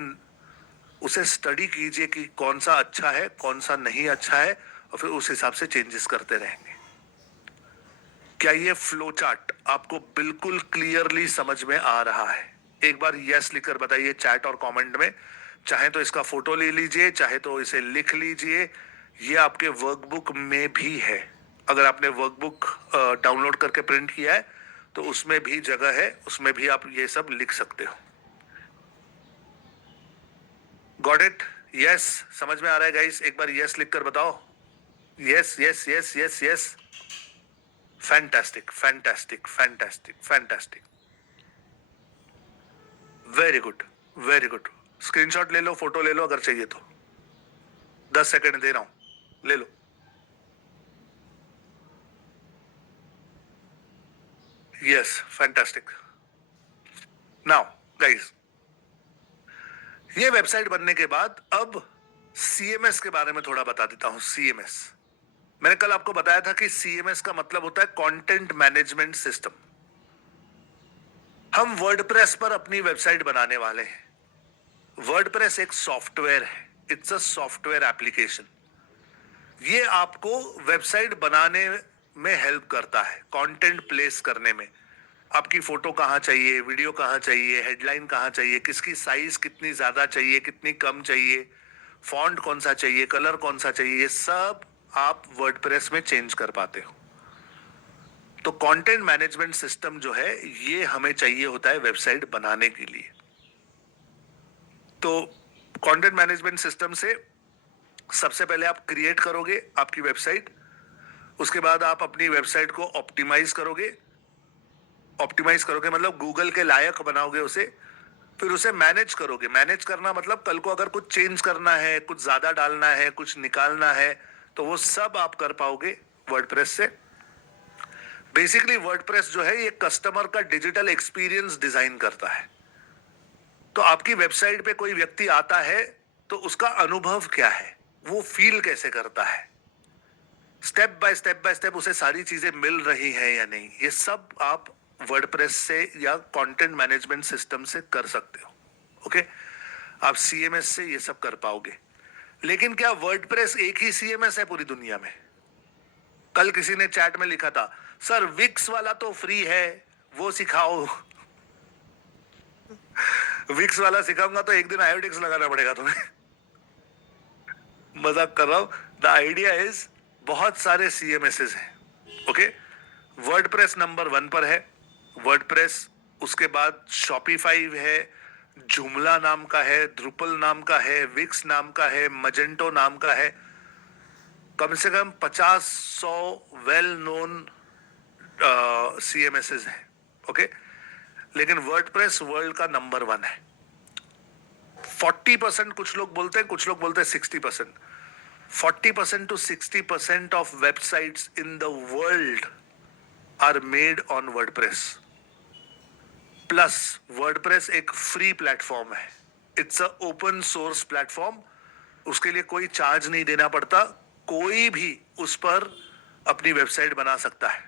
उसे स्टडी कीजिए कि कौन सा अच्छा है कौन सा नहीं अच्छा है, और फिर उस हिसाब से चेंजेस करते रहेंगे। क्या ये फ्लो चार्ट आपको बिल्कुल क्लियरली समझ में आ रहा है? एक बार यस लिखकर बताइए चैट और कमेंट में। चाहे तो इसका फोटो ले लीजिए, चाहे तो इसे लिख लीजिए। ये आपके वर्कबुक में भी है। अगर आपने वर्कबुक डाउनलोड करके प्रिंट किया है तो उसमें भी जगह है, उसमें भी आप ये सब लिख सकते हो। Got it? यस, समझ में आ रहा है गाइस? एक बार यस लिखकर बताओ। Yes yes yes yes yes, fantastic fantastic fantastic fantastic, very good very good. Screenshot ले लो, फोटो ले लो अगर चाहिए तो। 10 सेकंड दे रहा हूं, ले लो। Yes, fantastic. नाउ गाइस, ये वेबसाइट बनने के बाद अब सीएमएस के बारे में थोड़ा बता देता हूं। सीएमएस, मैंने कल आपको बताया था कि सीएमएस का मतलब होता है कंटेंट मैनेजमेंट सिस्टम। हम वर्डप्रेस पर अपनी वेबसाइट बनाने वाले हैं। वर्डप्रेस एक सॉफ्टवेयर है, इट्स अ सॉफ्टवेयर एप्लीकेशन। ये आपको वेबसाइट बनाने में हेल्प करता है, कंटेंट प्लेस करने में। आपकी फोटो कहाँ चाहिए, वीडियो कहाँ चाहिए, हेडलाइन कहाँ चाहिए, किसकी साइज कितनी ज्यादा चाहिए कितनी कम चाहिए, फॉन्ट कौन सा चाहिए, कलर कौन सा चाहिए, ये सब आप वर्डप्रेस में चेंज कर पाते हो। तो कंटेंट मैनेजमेंट सिस्टम जो है ये हमें चाहिए होता है वेबसाइट बनाने के लिए। तो कंटेंट मैनेजमेंट सिस्टम से सबसे पहले आप क्रिएट करोगे आपकी वेबसाइट, उसके बाद आप अपनी वेबसाइट को ऑप्टिमाइज करोगे। ऑप्टिमाइज करोगे मतलब गूगल के लायक बनाओगे उसे, फिर उसे मैनेज करोगे। मैनेज करना मतलब कल को अगर कुछ चेंज करना है, कुछ ज्यादा डालना है, कुछ निकालना है, तो वो सब आप कर पाओगे वर्डप्रेस से। बेसिकली वर्डप्रेस जो है ये कस्टमर का डिजिटल एक्सपीरियंस डिजाइन करता है। तो आपकी वेबसाइट पे कोई व्यक्ति आता है तो उसका अनुभव क्या है, वो फील कैसे करता है, स्टेप बाय स्टेप उसे सारी चीजें मिल रही हैं या नहीं, ये सब आप वर्डप्रेस से या कंटेंट मैनेजमेंट सिस्टम से कर सकते हो। ओके, आप सीएमएस से ये सब कर पाओगे। लेकिन क्या वर्डप्रेस एक ही सीएमएस है पूरी दुनिया में? कल किसी ने चैट में लिखा था, सर विक्स वाला तो फ्री है, वो सिखाओ। विक्स वाला सिखाऊंगा तो एक दिन आयोडिक्स लगाना पड़ेगा तुम्हें। मजाक कर रहा हूं। द आइडिया इज, बहुत सारे सीएमएस हैं। ओके, वर्डप्रेस नंबर 1 पर है, वर्डप्रेस। उसके बाद शॉपिफाई है, जुमला नाम का है, द्रुपल नाम का है, विक्स नाम का है, मजेंटो नाम का है। कम से कम 50-100 वेल नोन सीएमएस हैं। ओके, लेकिन वर्डप्रेस वर्ल्ड का नंबर 1 है। 40% कुछ लोग बोलते हैं, कुछ लोग बोलते हैं 60%। 40% to 60% of websites in the world are made on WordPress. Plus, WordPress एक फ्री प्लेटफॉर्म है। It's a open source platform. उसके लिए कोई चार्ज नहीं देना पड़ता। कोई भी उस पर अपनी वेबसाइट बना सकता है।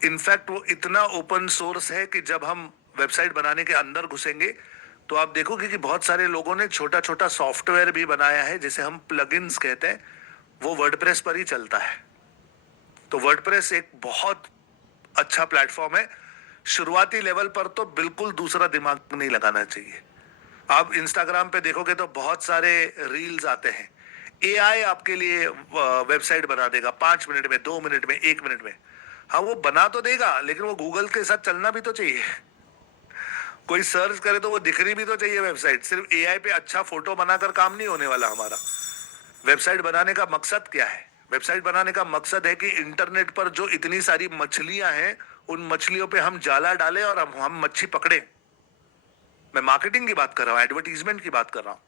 इनफैक्ट वो इतना ओपन सोर्स है कि जब हम वेबसाइट बनाने के अंदर घुसेंगे तो आप देखोगे कि बहुत सारे लोगों ने छोटा छोटा सॉफ्टवेयर भी बनाया है, जिसे हम प्लगइन्स कहते हैं, वो वर्डप्रेस पर ही चलता है। तो वर्डप्रेस एक बहुत अच्छा प्लेटफॉर्म है। शुरुआती लेवल पर तो बिल्कुल दूसरा दिमाग नहीं लगाना चाहिए। आप इंस्टाग्राम पे देखोगे तो बहुत सारे रील्स आते हैं, एआई आपके लिए वेबसाइट बना देगा 5 मिनट में, 2 मिनट में, 1 मिनट में। हाँ, वो बना तो देगा, लेकिन वो गूगल के साथ चलना भी तो चाहिए। कोई सर्च करे तो वो दिखनी भी तो चाहिए वेबसाइट। सिर्फ एआई पे अच्छा फोटो बनाकर काम नहीं होने वाला हमारा। वेबसाइट बनाने का मकसद क्या है? वेबसाइट बनाने का मकसद है कि इंटरनेट पर जो इतनी सारी मछलियां हैं, उन मछलियों पे हम जाला डालें और हम मच्छी पकड़े। मैं मार्केटिंग की बात कर रहा हूँ, एडवर्टीजमेंट की बात कर रहा हूँ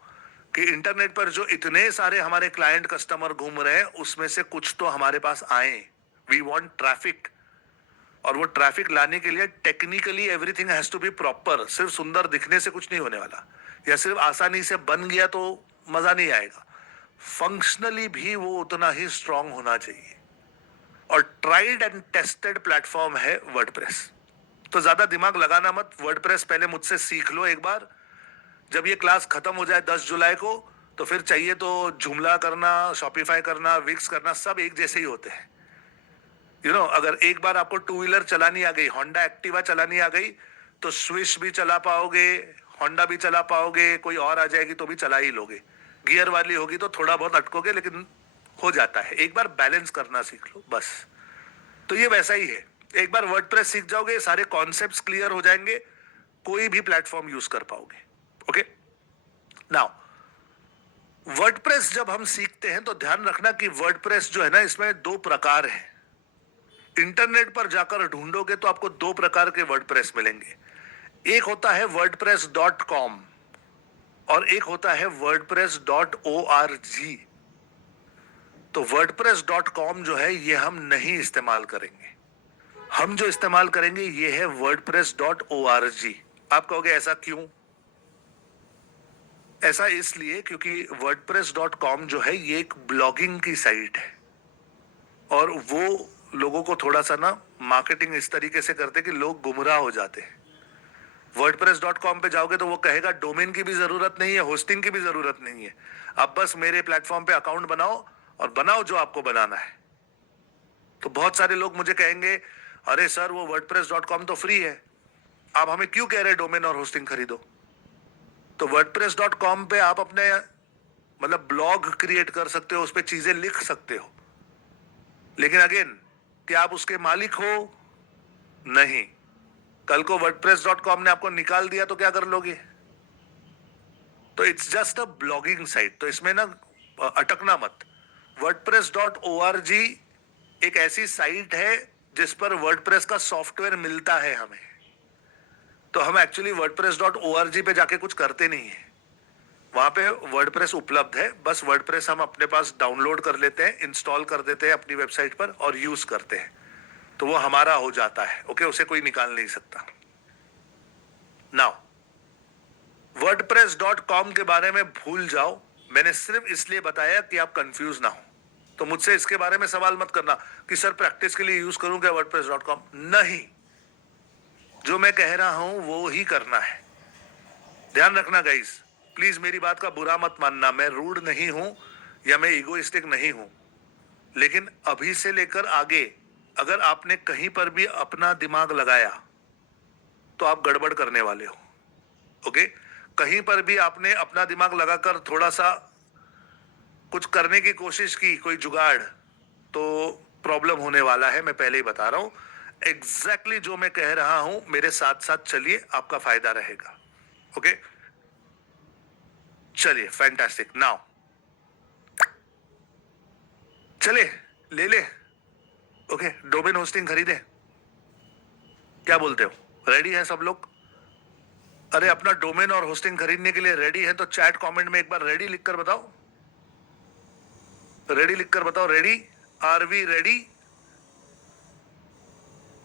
कि इंटरनेट पर जो इतने सारे हमारे क्लाइंट कस्टमर घूम रहे हैं, उसमें से कुछ तो हमारे पास आए। We want traffic. और वो ट्रैफिक लाने के लिए technically everything has to be proper. सिर्फ सुंदर दिखने से कुछ नहीं होने वाला, या सिर्फ आसानी से बन गया तो मजा नहीं आएगा। फंक्शनली भी वो उतना ही स्ट्रांग होना चाहिए। और ट्राइड एंड टेस्टेड प्लेटफॉर्म है वर्डप्रेस। तो ज्यादा दिमाग लगाना मत। वर्डप्रेस पहले मुझसे सीख लो एक बार। जब ये क्लास खत्म हो जाए 10 जुलाई को, तो फिर चाहिए तो जुमला करना, शॉपिफाई करना, विक्स करना, सब एक जैसे ही होते हैं। अगर एक बार आपको टू व्हीलर चलानी आ गई, होंडा एक्टिवा चलानी आ गई, तो स्विश भी चला पाओगे, होंडा भी चला पाओगे, कोई और आ जाएगी तो भी चला ही लोगे। गियर वाली होगी तो थोड़ा बहुत अटकोगे, लेकिन हो जाता है। एक बार बैलेंस करना सीख लो बस। तो ये वैसा ही है। एक बार वर्डप्रेस सीख जाओगे, सारे कॉन्सेप्ट्स क्लियर हो जाएंगे, कोई भी प्लेटफॉर्म यूज कर पाओगे। ओके, नाउ वर्डप्रेस जब हम सीखते हैं तो ध्यान रखना कि वर्डप्रेस जो है ना, इसमें 2 प्रकार है। इंटरनेट पर जाकर ढूंढोगे तो आपको 2 प्रकार के वर्डप्रेस मिलेंगे। एक होता है wordpress.com और एक होता है wordpress.org। तो wordpress.com जो है, ये हम नहीं इस्तेमाल करेंगे। हम जो इस्तेमाल करेंगे ये है wordpress.org। आप कहोगे ऐसा क्यों? ऐसा इसलिए क्योंकि wordpress.com जो है, ये एक ब्लॉगिंग की साइट है और वो लोगों को थोड़ा सा ना मार्केटिंग इस तरीके से करते कि लोग गुमराह हो जाते हैं। वर्डप्रेस.com पे जाओगे तो वो कहेगा डोमेन की भी जरूरत नहीं है, होस्टिंग की भी जरूरत नहीं है, आप बस मेरे प्लेटफॉर्म पे अकाउंट बनाओ और बनाओ जो आपको बनाना है। तो बहुत सारे लोग मुझे कहेंगे, अरे सर वो वर्डप्रेस.com तो फ्री है, आप हमें क्यों कह रहे डोमेन और होस्टिंग खरीदो? तो वर्डप्रेस.com पे आप अपने मतलब ब्लॉग क्रिएट कर सकते हो, उस पर चीजें लिख सकते हो, लेकिन अगेन, क्या आप उसके मालिक हो? नहीं। कल को wordpress.com ने आपको निकाल दिया तो क्या कर लोगे? तो it's just a blogging site, तो इसमें ना अटकना मत। wordpress.org एक ऐसी साइट है जिस पर वर्डप्रेस का सॉफ्टवेयर मिलता है हमें। तो हम एक्चुअली wordpress.org पे जाके कुछ करते नहीं है। वहां पे वर्डप्रेस उपलब्ध है, बस वर्डप्रेस हम अपने पास डाउनलोड कर लेते हैं, इंस्टॉल कर देते हैं अपनी वेबसाइट पर और यूज करते हैं, तो वो हमारा हो जाता है। ओके, उसे कोई निकाल नहीं सकता। नाउ वर्डप्रेस wordpress.com के बारे में भूल जाओ। मैंने सिर्फ इसलिए बताया कि आप कंफ्यूज ना हो। तो मुझसे इसके बारे में सवाल मत करना कि सर प्रैक्टिस के लिए यूज करूं क्या wordpress.com। नहीं, जो मैं कह रहा हूं वो ही करना है। ध्यान रखना गाइस, प्लीज मेरी बात का बुरा मत मानना। मैं रूड नहीं हूं या मैं इगोइस्टिक नहीं हूं, लेकिन अभी से लेकर आगे अगर आपने कहीं पर भी अपना दिमाग लगाया तो आप गड़बड़ करने वाले हो। ओके, कहीं पर भी आपने अपना दिमाग लगाकर थोड़ा सा कुछ करने की कोशिश की, कोई जुगाड़, तो प्रॉब्लम होने वाला है। मैं पहले ही बता रहा हूं। एग्जैक्टली जो मैं कह रहा हूं, मेरे साथ साथ चलिए, आपका फायदा रहेगा। ओके, चलिए, फैंटास्टिक। नाउ चले, ले ले। ओके, डोमेन होस्टिंग खरीदे, क्या बोलते हो? रेडी है सब लोग? अरे अपना डोमेन और होस्टिंग खरीदने के लिए रेडी है तो चैट कमेंट में एक बार रेडी लिखकर बताओ। रेडी लिखकर बताओ। Ready? Are we ready?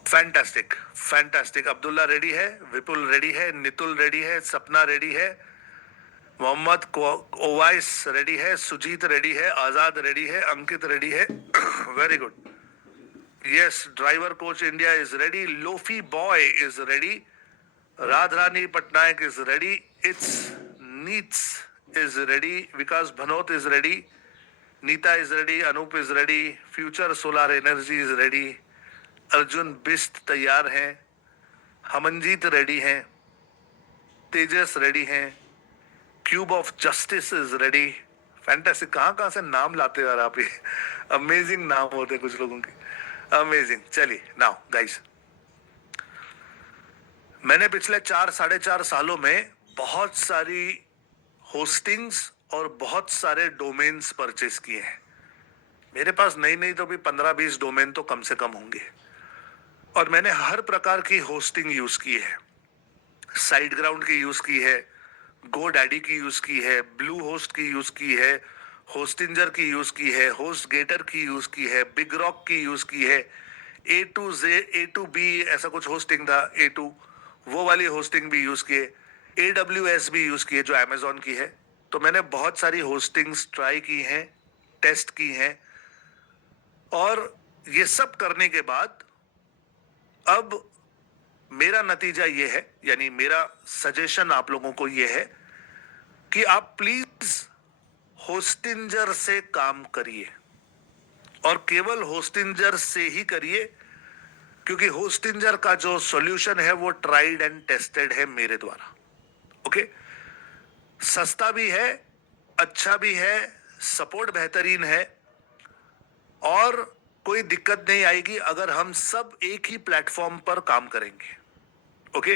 Fantastic, fantastic. Abdullah ready है, विपुल रेडी है, नितुल रेडी है, सपना रेडी है, मोहम्मद ओवाइस रेडी है, सुजीत रेडी है, आजाद रेडी है, अंकित रेडी है। Very good. Yes, driver coach India is ready, lofi boy is ready, Radharani Patnaik is ready. It's Neets is ready. Vikas Bhanot is ready. Neeta is ready. Anup is ready. Future Solar Energy is ready. Arjun Bisht तैयार हैं। Hamanjeet ready हैं। Tejas ready हैं। Cube of justice is ready. Fantastic. कहाँ से नाम लाते हो यार आप? ये अमेजिंग नाम होते कुछ लोगों के, अमेजिंग। चलिए नाउ गाइस, मैंने पिछले 4-4.5 सालों में बहुत सारी होस्टिंग्स और बहुत सारे डोमेन्स परचेस किए हैं। मेरे पास नहीं तो भी 15-20 डोमेन तो कम से कम होंगे, और मैंने हर प्रकार की होस्टिंग यूज की है। साइड ग्राउंड की यूज की है, गो डैडी की यूज की है, ब्लू होस्ट की यूज की है, होस्टिंजर की यूज की है, होस्ट गेटर की यूज की है, बिग रॉक की यूज की है, A to B ऐसा कुछ होस्टिंग था, A2, वो वाली होस्टिंग भी यूज किए, AWS भी यूज किए जो अमेजोन की है। तो मैंने बहुत सारी होस्टिंग्स ट्राई की हैं, टेस्ट की हैं, और ये सब करने के बाद अब मेरा नतीजा ये है, यानी मेरा सजेशन आप लोगों को ये है कि आप प्लीज होस्टिंजर से काम करिए, और केवल होस्टिंजर से ही करिए, क्योंकि होस्टिंजर का जो सॉल्यूशन है वो ट्राइड एंड टेस्टेड है मेरे द्वारा। ओके, सस्ता भी है, अच्छा भी है, सपोर्ट बेहतरीन है, और कोई दिक्कत नहीं आएगी अगर हम सब एक ही प्लेटफॉर्म पर काम करेंगे। ओके,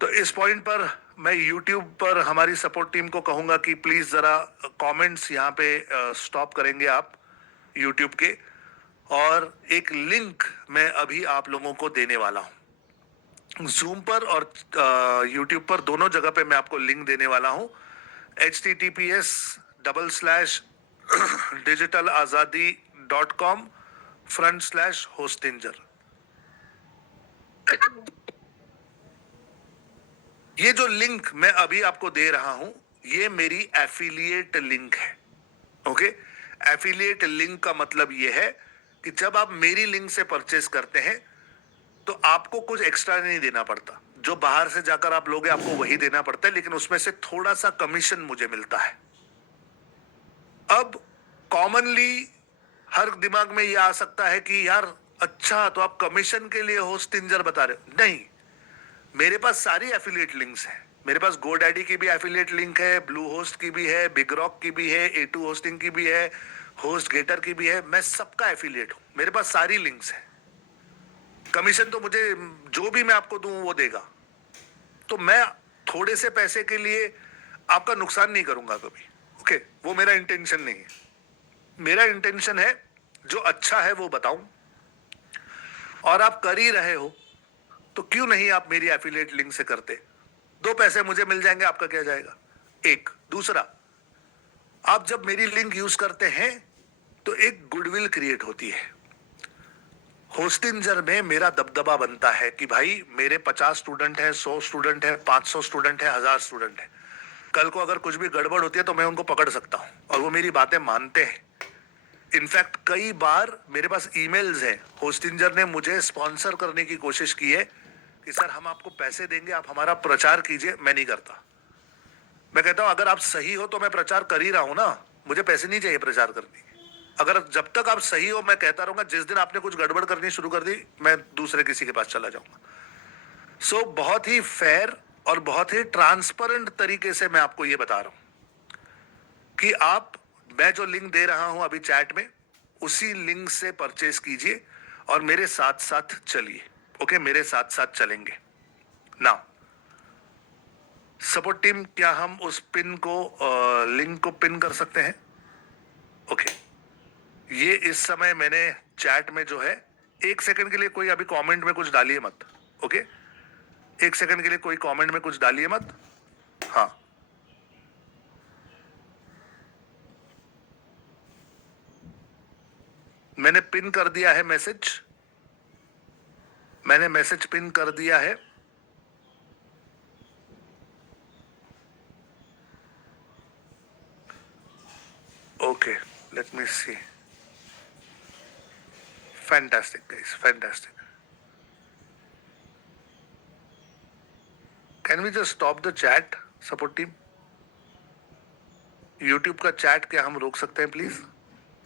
तो इस पॉइंट पर मैं YouTube पर हमारी सपोर्ट टीम को कहूंगा कि प्लीज जरा कमेंट्स यहाँ पे स्टॉप करेंगे आप YouTube के, और एक लिंक मैं अभी आप लोगों को देने वाला हूं। Zoom पर और YouTube पर दोनों जगह पे मैं आपको लिंक देने वाला हूं। https://digitalazadi.com/hostinger। ये जो लिंक मैं अभी आपको दे रहा हूं, ये मेरी एफिलिएट लिंक है। ओके, एफिलिएट लिंक का मतलब ये है कि जब आप मेरी लिंक से परचेस करते हैं तो आपको कुछ एक्स्ट्रा नहीं देना पड़ता। जो बाहर से जाकर आप लोगे आपको वही देना पड़ता है, लेकिन उसमें से थोड़ा सा कमीशन मुझे मिलता है। अब कॉमनली हर दिमाग में यह आ सकता है कि यार अच्छा, तो आप कमीशन के लिए होस्टिंजर बता रहे हो। नहीं, मेरे पास सारी एफिलिएट लिंक्स हैं। मेरे पास गोडैडी की भी एफिलिएट लिंक है, ब्लू होस्ट की भी है, बिग रॉक की भी है, A2 होस्टिंग की भी है, होस्ट गेटर की भी है। मैं सबका एफिलिएट हूं, मेरे पास सारी लिंक्स हैं। कमीशन तो मुझे जो भी मैं आपको दूं वो देगा, तो मैं थोड़े से पैसे के लिए आपका नुकसान नहीं करूंगा कभी। ओके, वो मेरा इंटेंशन नहीं है। मेरा इंटेंशन है जो अच्छा है वो बताऊं, और आप कर ही रहे हो तो क्यों नहीं आप मेरी एफिलिएट लिंक से करते? 2 पैसे मुझे मिल जाएंगे, आपका क्या जाएगा? एक। दूसरा, आप जब मेरी लिंक यूज करते हैं तो एक गुडविल क्रिएट होती है। होस्टिंजर में मेरा दबदबा बनता है कि भाई मेरे 50 स्टूडेंट है, 100 स्टूडेंट है, 500 स्टूडेंट है, 1000 स्टूडेंट है। कल को अगर कुछ भी गड़बड़ होती है तो मैं उनको पकड़ सकता हूं और वो मेरी बातें मानते हैं। इनफैक्ट कई बार मेरे पास ईमेल्स हैं, होस्टिंजर ने मुझे स्पॉन्सर करने की कोशिश की है कि सर हम आपको पैसे देंगे, आप हमारा प्रचार कीजिए। मैं नहीं करता। मैं कहता हूं अगर आप सही हो तो मैं प्रचार कर ही रहा हूं ना, मुझे पैसे नहीं चाहिए प्रचार करने के। अगर जब तक आप सही हो मैं कहता रहूंगा, जिस दिन आपने कुछ गड़बड़ करनी शुरू कर दी मैं दूसरे किसी के पास चला जाऊंगा। सो बहुत ही फेयर और बहुत ही ट्रांसपेरेंट तरीके से मैं आपको ये बता रहा हूं कि आप, मैं जो लिंक दे रहा हूं अभी चैट में, उसी लिंक से परचेस कीजिए और मेरे साथ साथ चलिए। ओके, मेरे साथ साथ चलेंगे ना। सपोर्ट टीम, क्या हम उस पिन को, लिंक को पिन कर सकते हैं? ओके, ये इस समय मैंने चैट में जो है, एक सेकंड के लिए कोई अभी कमेंट में कुछ डालिए मत। ओके, एक सेकंड के लिए कोई कमेंट में कुछ डालिए मत। हाँ, मैंने पिन कर दिया है मैसेज, मैंने मैसेज पिन कर दिया है। Okay, let me see. Fantastic guys, fantastic. Can we just stop the chat, support team? YouTube का चैट क्या हम रोक सकते हैं प्लीज?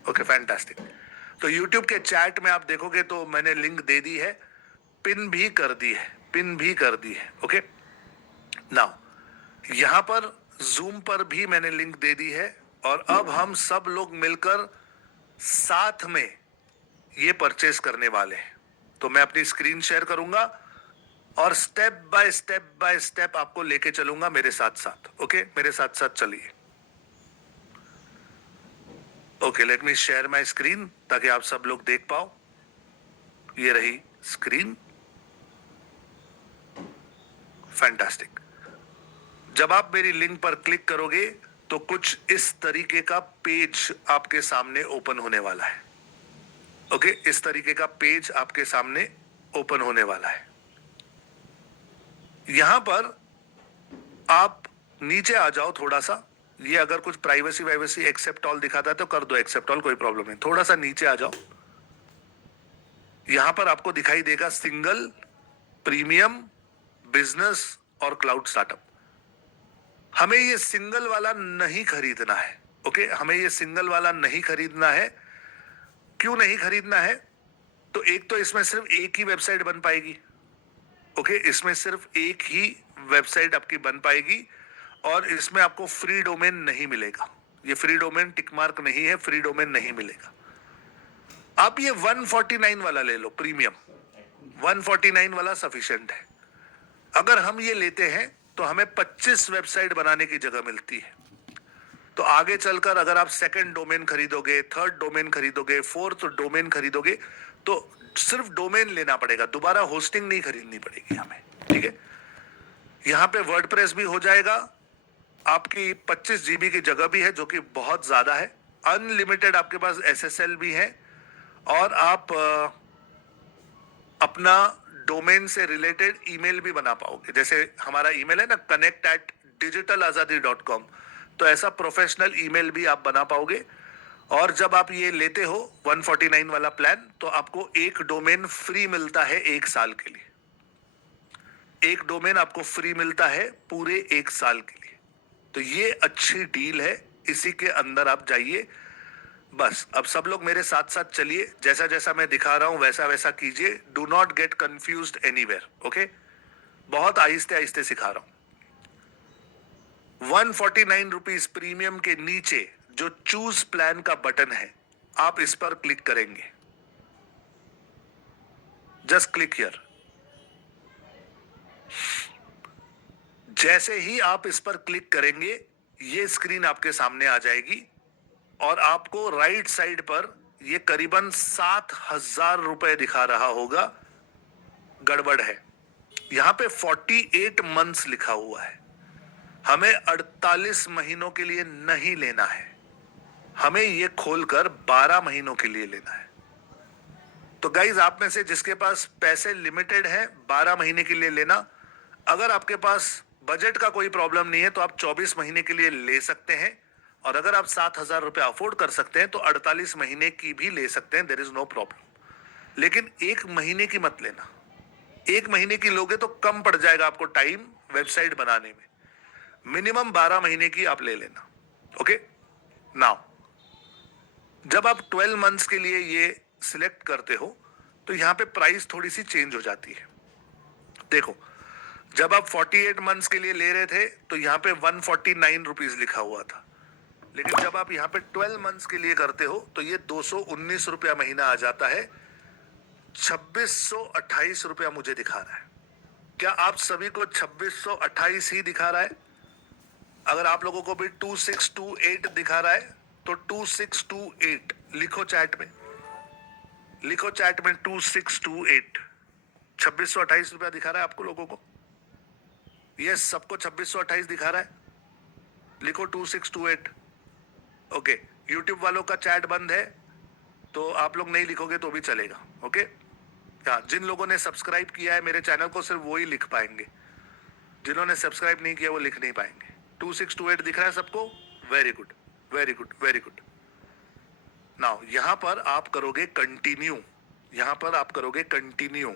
Okay, fantastic. तो यूट्यूब के चैट में आप देखोगे तो मैंने लिंक दे दी है, पिन भी कर दी है, पिन भी कर दी है। ओके, नाउ यहां पर जूम पर भी मैंने लिंक दे दी है और अब हम सब लोग मिलकर साथ में ये परचेस करने वाले हैं। तो मैं अपनी स्क्रीन शेयर करूंगा और स्टेप बाय स्टेप आपको लेके चलूंगा मेरे साथ साथ। ओके, मेरे साथ साथ चलिए। Okay, let me share my screen ताकि आप सब लोग देख पाओ। ये रही स्क्रीन, फैंटास्टिक। जब आप मेरी लिंक पर क्लिक करोगे तो कुछ इस तरीके का पेज आपके सामने ओपन होने वाला है। ओके, इस तरीके का पेज आपके सामने ओपन होने वाला है। यहां पर आप नीचे आ जाओ थोड़ा सा। ये अगर कुछ प्राइवेसी वाइवेसी एक्सेप्ट ऑल दिखाता है तो कर दो एक्सेप्ट ऑल, कोई प्रॉब्लम नहीं। थोड़ा सा नीचे आ जाओ, यहां पर आपको दिखाई देगा सिंगल, प्रीमियम, बिजनेस और क्लाउड स्टार्टअप। हमें ये सिंगल वाला नहीं खरीदना है। ओके, हमें ये सिंगल वाला नहीं खरीदना है। क्यों नहीं खरीदना है? तो एक तो इसमें सिर्फ एक ही वेबसाइट बन पाएगी। ओके, इसमें सिर्फ एक ही वेबसाइट आपकी बन पाएगी और इसमें आपको फ्री डोमेन नहीं मिलेगा। ये फ्री डोमेन टिक मार्क नहीं है, फ्री डोमेन नहीं मिलेगा। आप ये 149 वाला ले लो, प्रीमियम 149 वाला सफिशिएंट है। अगर हम ये लेते हैं तो हमें 25 वेबसाइट बनाने की जगह मिलती है। तो आगे चलकर अगर आप सेकंड डोमेन खरीदोगे, थर्ड डोमेन खरीदोगे, फोर्थ डोमेन खरीदोगे तो सिर्फ डोमेन लेना पड़ेगा, दोबारा होस्टिंग नहीं खरीदनी पड़ेगी हमें। ठीक है, यहां पे वर्डप्रेस भी हो जाएगा। आपकी 25 जीबी की जगह भी है जो कि बहुत ज्यादा है। अनलिमिटेड आपके पास एसएसएल भी है और आप अपना डोमेन से रिलेटेड ईमेल भी बना पाओगे। जैसे हमारा ईमेल है ना, connect@digitalazadi.com, तो ऐसा प्रोफेशनल ईमेल भी आप बना पाओगे। और जब आप ये लेते हो 149 वाला प्लान तो आपको एक डोमेन फ्री मिलता है 1 साल के लिए। एक डोमेन आपको फ्री मिलता है पूरे 1 साल के लिए। तो ये अच्छी डील है, इसी के अंदर आप जाइए। बस अब सब लोग मेरे साथ साथ चलिए, जैसा जैसा मैं दिखा रहा हूं वैसा वैसा कीजिए। Do not gate confused anywhere. Okay, बहुत आहिस्ते आहिस्ते सिखा रहा हूं। 149 रुपीज प्रीमियम के नीचे जो चूज प्लान का बटन है, आप इस पर क्लिक करेंगे। Just click here. जैसे ही आप इस पर क्लिक करेंगे ये स्क्रीन आपके सामने आ जाएगी और आपको राइट साइड पर ये करीबन 7,000 रुपए दिखा रहा होगा। गड़बड़ है, यहां पे 48 मंथ्स लिखा हुआ है। हमें 48 महीनों के लिए नहीं लेना है, हमें ये खोलकर 12 महीनों के लिए लेना है। तो गाइज, आप में से जिसके पास पैसे लिमिटेड है 12 महीने के लिए लेना। अगर आपके पास बजट का कोई प्रॉब्लम नहीं है तो आप 24 महीने के लिए ले सकते हैं, और अगर आप 7,000 रुपये अफोर्ड कर सकते हैं तो 48 महीने की भी ले सकते हैं, देर इज नो प्रॉब्लम। लेकिन एक महीने की मत लेना। एक महीने की लोगे तो कम पड़ जाएगा आपको टाइम वेबसाइट बनाने में। मिनिमम 12 महीने की आप ले लेना। ओके, नाउ जब आप 12 मंथ्स के लिए ये सिलेक्ट करते हो तो यहां पे प्राइस थोड़ी सी चेंज हो जाती है। देखो, जब आप 48 मंथ्स के लिए ले रहे थे तो यहाँ पे 149 रुपीज लिखा हुआ था, लेकिन जब आप यहाँ पे 12 मंथ्स के लिए करते हो तो ये 219 रुपया महीना आ जाता है। 2628 रुपया मुझे दिखा रहा है। क्या आप सभी को 2628 ही दिखा रहा है? अगर आप लोगों को भी 2628 दिखा रहा है तो 2628 लिखो चैट में, लिखो चैट में 2628। 2628 रुपया दिखा रहा है आपको लोगों को? यस, सबको 2628 दिखा रहा है। लिखो 2628। ओके, यूट्यूब वालों का चैट बंद है तो आप लोग नहीं लिखोगे तो भी चलेगा। ओके, हाँ, जिन लोगों ने सब्सक्राइब किया है मेरे चैनल को सिर्फ वो ही लिख पाएंगे, जिन्होंने सब्सक्राइब नहीं किया वो लिख नहीं पाएंगे। 2628 दिख रहा है सबको? Very good, very good, very good. Now यहां पर आप करोगे कंटिन्यू, यहां पर आप करोगे कंटिन्यू।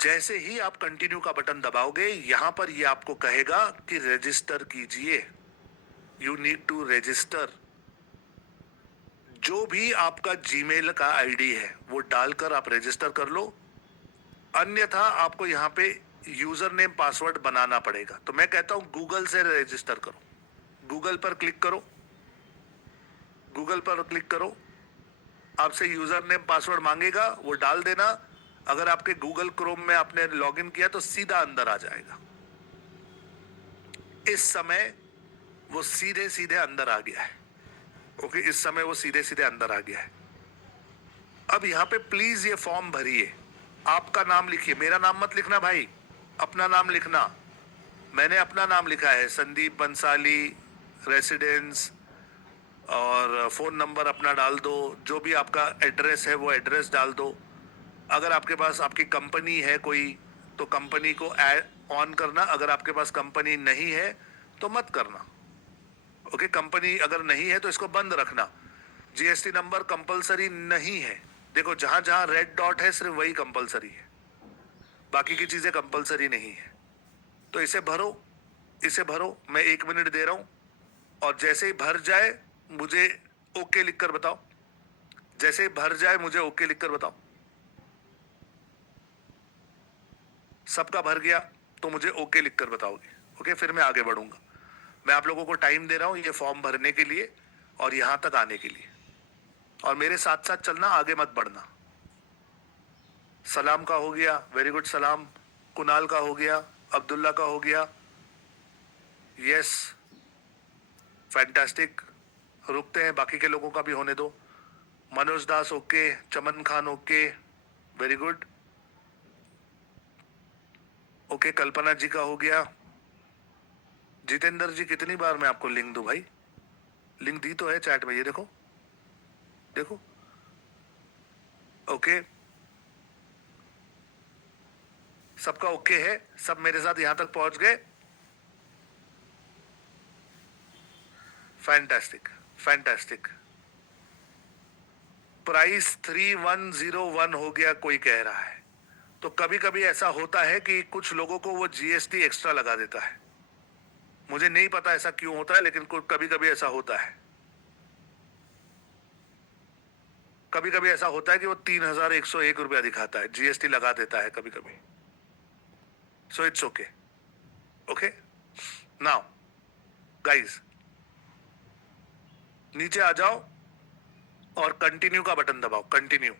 जैसे ही आप कंटिन्यू का बटन दबाओगे यहां पर ये आपको कहेगा कि रजिस्टर कीजिए, यू नीड टू रजिस्टर। जो भी आपका जीमेल का आईडी है वो डालकर आप रजिस्टर कर लो, अन्यथा आपको यहां पे यूजर नेम पासवर्ड बनाना पड़ेगा। तो मैं कहता हूं गूगल से रजिस्टर करो। गूगल पर क्लिक करो, गूगल पर क्लिक करो, आपसे यूजर नेम पासवर्ड मांगेगा, वो डाल देना। अगर आपके गूगल क्रोम में आपने लॉगिन किया तो सीधा अंदर आ जाएगा। इस समय वो सीधे सीधे अंदर आ गया है। ओके, इस समय वो सीधे सीधे अंदर आ गया है। अब यहाँ पे प्लीज ये फॉर्म भरिए, आपका नाम लिखिए, मेरा नाम मत लिखना भाई, अपना नाम लिखना। मैंने अपना नाम लिखा है संदीप बंसाली, रेसिडेंस, और फोन नंबर अपना डाल दो, जो भी आपका एड्रेस है वो एड्रेस डाल दो। अगर आपके पास आपकी कंपनी है कोई तो कंपनी को ऑन करना, अगर आपके पास कंपनी नहीं है तो मत करना। ओके, कंपनी अगर नहीं है तो इसको बंद रखना। जीएसटी नंबर कंपलसरी नहीं है। देखो, जहां जहां रेड डॉट है सिर्फ वही कंपलसरी है, बाकी की चीजें कंपलसरी नहीं है। तो इसे भरो, इसे भरो, मैं 1 मिनट दे रहा हूं, और जैसे ही भर जाए मुझे ओके लिखकर बताओ। जैसे ही भर जाए मुझे ओके लिखकर बताओ। सबका भर गया तो मुझे ओके लिखकर बताओगे। ओके, फिर मैं आगे बढ़ूंगा। मैं आप लोगों को टाइम दे रहा हूं ये फॉर्म भरने के लिए और यहां तक आने के लिए, और मेरे साथ साथ चलना, आगे मत बढ़ना। सलाम का हो गया, वेरी गुड सलाम। कुणाल का हो गया, अब्दुल्ला का हो गया, यस, फैंटास्टिक। रुकते हैं, बाकी के लोगों का भी होने दो। Manoj Das okay, Chaman Khan okay, very good. Okay, Kalpana ji का हो गया। जितेंद्र जी, कितनी बार मैं आपको लिंक दूं भाई? लिंक दी तो है चैट में, ये देखो, देखो। ओके, सबका ओके है? सब मेरे साथ यहां तक पहुंच गए? Fantastic, fantastic. प्राइस 3101 हो गया, कोई कह रहा है। तो कभी कभी ऐसा होता है कि कुछ लोगों को वो जीएसटी एक्स्ट्रा लगा देता है। मुझे नहीं पता ऐसा क्यों होता है, लेकिन कभी कभी ऐसा होता है। कभी कभी ऐसा होता है कि वो 3101 रुपया दिखाता है, जीएसटी लगा देता है कभी कभी। So it's okay. Okay, now guys, नीचे आ जाओ और कंटिन्यू का बटन दबाओ। कंटिन्यू,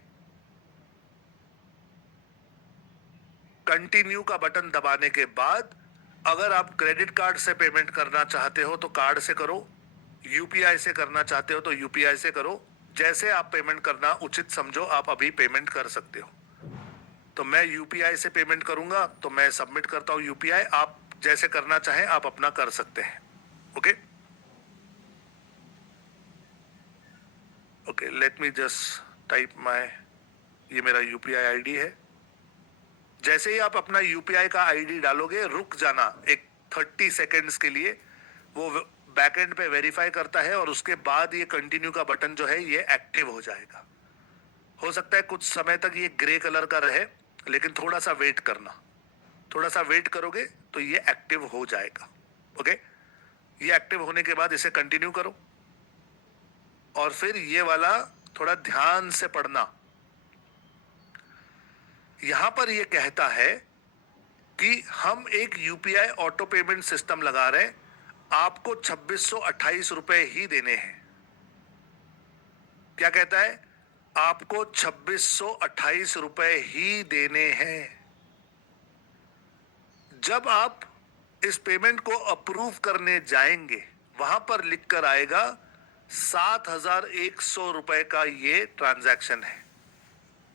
कंटिन्यू का बटन दबाने के बाद अगर आप क्रेडिट कार्ड से पेमेंट करना चाहते हो तो कार्ड से करो, यूपीआई से करना चाहते हो तो यूपीआई से करो। जैसे आप पेमेंट करना उचित समझो, आप अभी पेमेंट कर सकते हो। तो मैं यूपीआई से पेमेंट करूंगा, तो मैं सबमिट करता हूं यूपीआई। आप जैसे करना चाहें आप अपना कर सकते हैं। Okay, okay, let me just type my, ये मेरा यूपीआई आईडी है, जैसे ही आप अपना यूपीआई का आईडी डालोगे, रुक जाना एक 30 सेकेंड्स के लिए, वो बैकएंड पे वेरीफाई करता है और उसके बाद ये कंटिन्यू का बटन जो है ये एक्टिव हो जाएगा। हो सकता है कुछ समय तक ये ग्रे कलर का रहे, लेकिन थोड़ा सा वेट करना, थोड़ा सा वेट करोगे तो ये एक्टिव हो जाएगा। ओके, ये एक्टिव होने के बाद इसे कंटिन्यू करो और फिर ये वाला थोड़ा ध्यान से पढ़ना। यहां पर ये कहता है कि हम एक यूपीआई ऑटो पेमेंट सिस्टम लगा रहे हैं, आपको 2628 रुपए ही देने हैं। क्या कहता है? आपको 2628 रुपए ही देने हैं। जब आप इस पेमेंट को अप्रूव करने जाएंगे, वहां पर लिखकर आएगा 7100 रुपए का ये ट्रांजैक्शन है,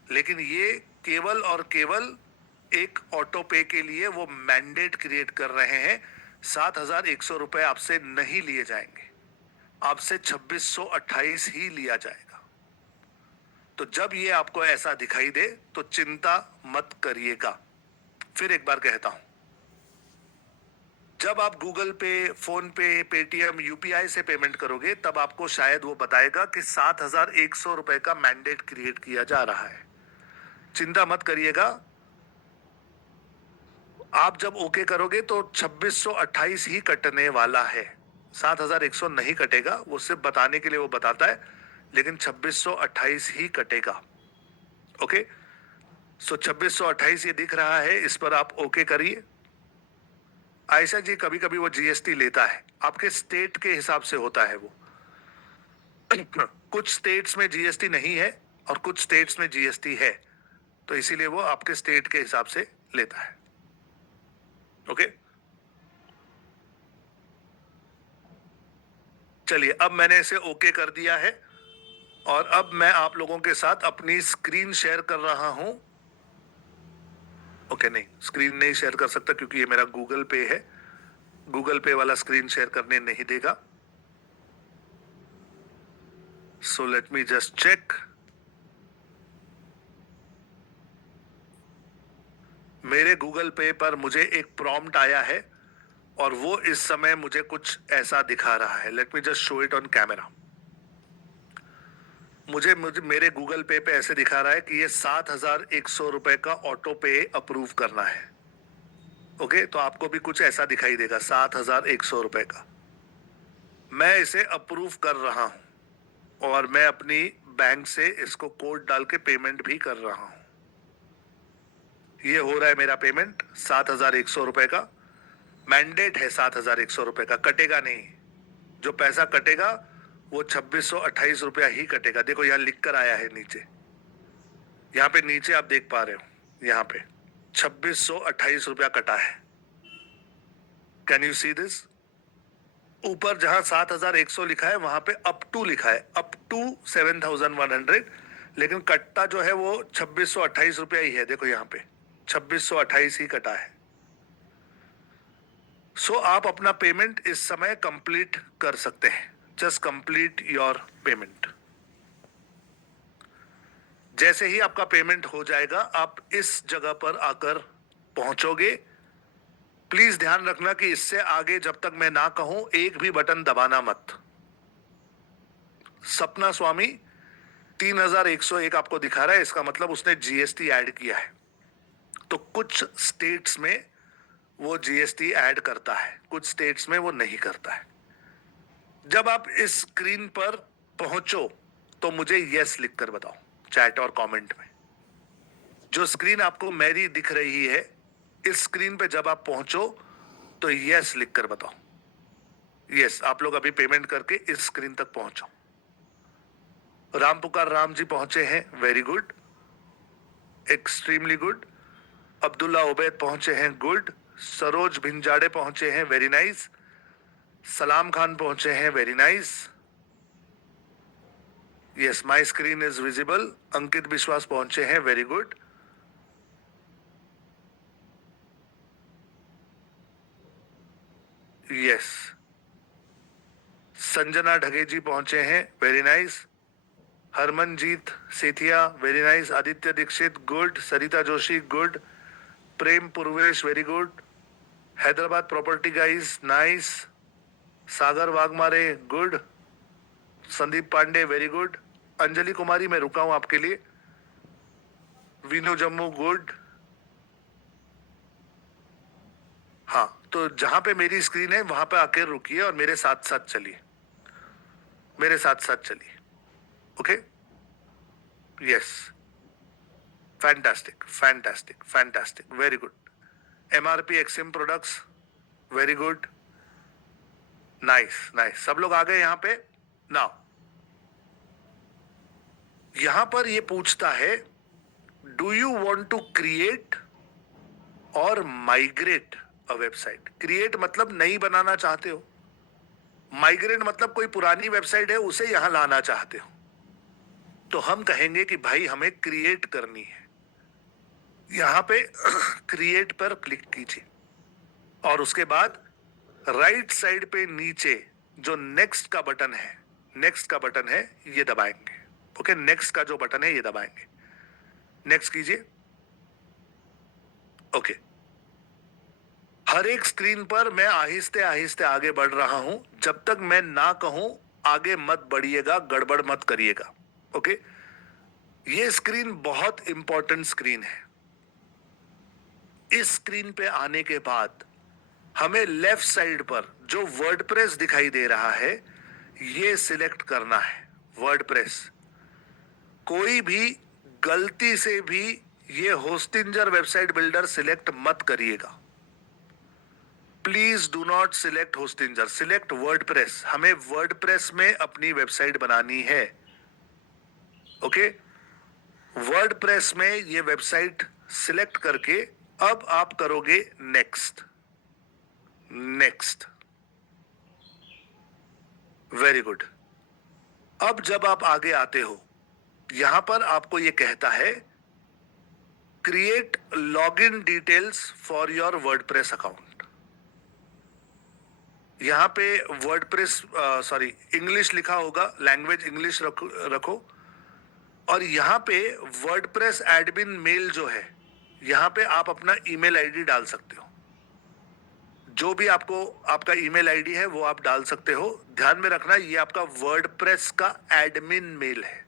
लेकिन ये केवल और केवल एक ऑटो पे के लिए वो मैंडेट क्रिएट कर रहे हैं। 7100 रुपए आपसे नहीं लिए जाएंगे, आपसे 2628 ही लिया जाएगा। तो जब ये आपको ऐसा दिखाई दे तो चिंता मत करिएगा। फिर एक बार कहता हूं, जब आप गूगल पे, फोन पे, पेटीएम, यूपीआई से पेमेंट करोगे तब आपको शायद वो बताएगा कि 7100 रुपए का मैंडेट क्रिएट किया जा रहा है। चिंता मत करिएगा, आप जब ओके करोगे तो 2628 ही कटने वाला है, 7100 नहीं कटेगा। वो सिर्फ बताने के लिए वो बताता है, लेकिन 2628 ही कटेगा। ओके, सो 2628 ये दिख रहा है, इस पर आप ओके करिए। ऐसा जी कभी कभी वो जीएसटी लेता है, आपके स्टेट के हिसाब से होता है वो। कुछ स्टेट्स में जीएसटी नहीं है और कुछ स्टेट्स में जीएसटी है, तो इसीलिए वो आपके स्टेट के हिसाब से लेता है। ओके, चलिए अब मैंने इसे ओके कर दिया है और अब मैं आप लोगों के साथ अपनी स्क्रीन शेयर कर रहा हूं। ओके, नहीं, स्क्रीन नहीं शेयर कर सकता क्योंकि ये मेरा गूगल पे है, गूगल पे वाला स्क्रीन शेयर करने नहीं देगा। So let me just check. मेरे गूगल पे पर मुझे एक प्रॉम्प्ट आया है और वो इस समय मुझे कुछ ऐसा दिखा रहा है। Late me just show it on camera. मुझे मेरे गूगल पे पे ऐसे दिखा रहा है कि ये 7100 रुपए का ऑटो पे अप्रूव करना है। ओके, तो आपको भी कुछ ऐसा दिखाई देगा, 7100 रुपए का। मैं इसे अप्रूव कर रहा हूं और मैं अपनी बैंक से इसको कोड डाल के पेमेंट भी कर रहा हूं। ये हो रहा है मेरा पेमेंट 7100 रुपए का। मैंडेट है 7100 रुपए का, कटेगा नहीं। जो पैसा कटेगा वो 2628 रुपया ही कटेगा। देखो यहां लिख कर आया है नीचे, यहां पे नीचे आप देख पा रहे हो, यहां पे 2628 रुपया कटा है। Can you see this? ऊपर जहां 7100 लिखा है वहां पे अप टू लिखा है, अप टू 7100, लेकिन कट्टा जो है वो 2628 रुपया ही है। देखो यहां पे 2628 ही कटा है। सो आप अपना पेमेंट इस समय कंप्लीट कर सकते हैं। Just complete your payment. जैसे ही आपका पेमेंट हो जाएगा आप इस जगह पर आकर पहुंचोगे। प्लीज ध्यान रखना कि इससे आगे जब तक मैं ना कहूं एक भी बटन दबाना मत। सपना स्वामी 3101 आपको दिखा रहा है, इसका मतलब उसने जीएसटी ऐड किया है। तो कुछ स्टेट्स में वो जीएसटी ऐड करता है, कुछ स्टेट्स में वो नहीं करता है। जब आप इस स्क्रीन पर पहुंचो तो मुझे यस लिखकर बताओ चैट और कमेंट में। जो स्क्रीन आपको मेरी दिख रही है, इस स्क्रीन पे जब आप पहुंचो तो यस लिखकर बताओ। यस, आप लोग अभी पेमेंट करके इस स्क्रीन तक पहुंचो। राम पुकार राम जी पहुंचे हैं, very good, extremely good. Abdullah Ubaid पहुंचे हैं, गुड। सरोज भिंजाड़े पहुंचे हैं, वेरी नाइस। सलाम खान पहुंचे हैं, very nice. Yes, my screen is visible. Ankit Vishwas पहुंचे हैं, very good. Yes, Sanjana Dhageji पहुंचे हैं, very nice. Harmanjeet Sethia, very nice. Aditya Dixit, good. Sarita Joshi, good. Prem Purvesh very good, Hyderabad property guys nice, Sagar Waghmare good, Sandeep Pande very good, Anjali Kumari मैं रुका हूं आपके लिए, वीनू जम्मू गुड। हाँ, तो जहां पे मेरी स्क्रीन है वहां पे आके रुकिए और मेरे साथ साथ चलिए, मेरे साथ साथ चलिए। Okay, yes, fantastic fantastic fantastic, very good. MRP XM products very good, nice nice, सब लोग आ गए यहां पे। नाउ यहां पर ये पूछता है do you want to create or migrate a website. Create मतलब नई बनाना चाहते हो, माइग्रेट मतलब कोई पुरानी वेबसाइट है उसे यहां लाना चाहते हो। तो हम कहेंगे कि भाई हमें क्रिएट करनी है, यहां पे क्रिएट पर क्लिक कीजिए और उसके बाद राइट साइड पे नीचे जो नेक्स्ट का बटन है, नेक्स्ट का बटन है ये दबाएंगे। ओके, नेक्स्ट का जो बटन है ये दबाएंगे, नेक्स्ट कीजिए। ओके, हर एक स्क्रीन पर मैं आहिस्ते आहिस्ते आगे बढ़ रहा हूं, जब तक मैं ना कहूं आगे मत बढ़िएगा, गड़बड़ मत करिएगा। ओके, ये स्क्रीन बहुत इंपॉर्टेंट स्क्रीन है। इस स्क्रीन पे आने के बाद हमें लेफ्ट साइड पर जो वर्डप्रेस दिखाई दे रहा है ये सिलेक्ट करना है। वर्डप्रेस, कोई भी गलती से भी ये होस्टिंजर वेबसाइट बिल्डर सिलेक्ट मत करिएगा। Please do not select Hostinger, select WordPress. हमें वर्डप्रेस में अपनी वेबसाइट बनानी है। ओके, वर्डप्रेस में ये वेबसाइट सिलेक्ट करके अब आप करोगे नेक्स्ट, नेक्स्ट, वेरी गुड। अब जब आप आगे आते हो यहां पर आपको ये कहता है create login details for your WordPress account. यहां पे वर्डप्रेस सॉरी इंग्लिश लिखा होगा, लैंग्वेज इंग्लिश रखो और यहां पे वर्डप्रेस एडमिन मेल जो है यहां पे आप अपना ईमेल आईडी डाल सकते हो। जो भी आपको आपका ईमेल आईडी है वो आप डाल सकते हो। ध्यान में रखना ये आपका वर्डप्रेस का एडमिन मेल है,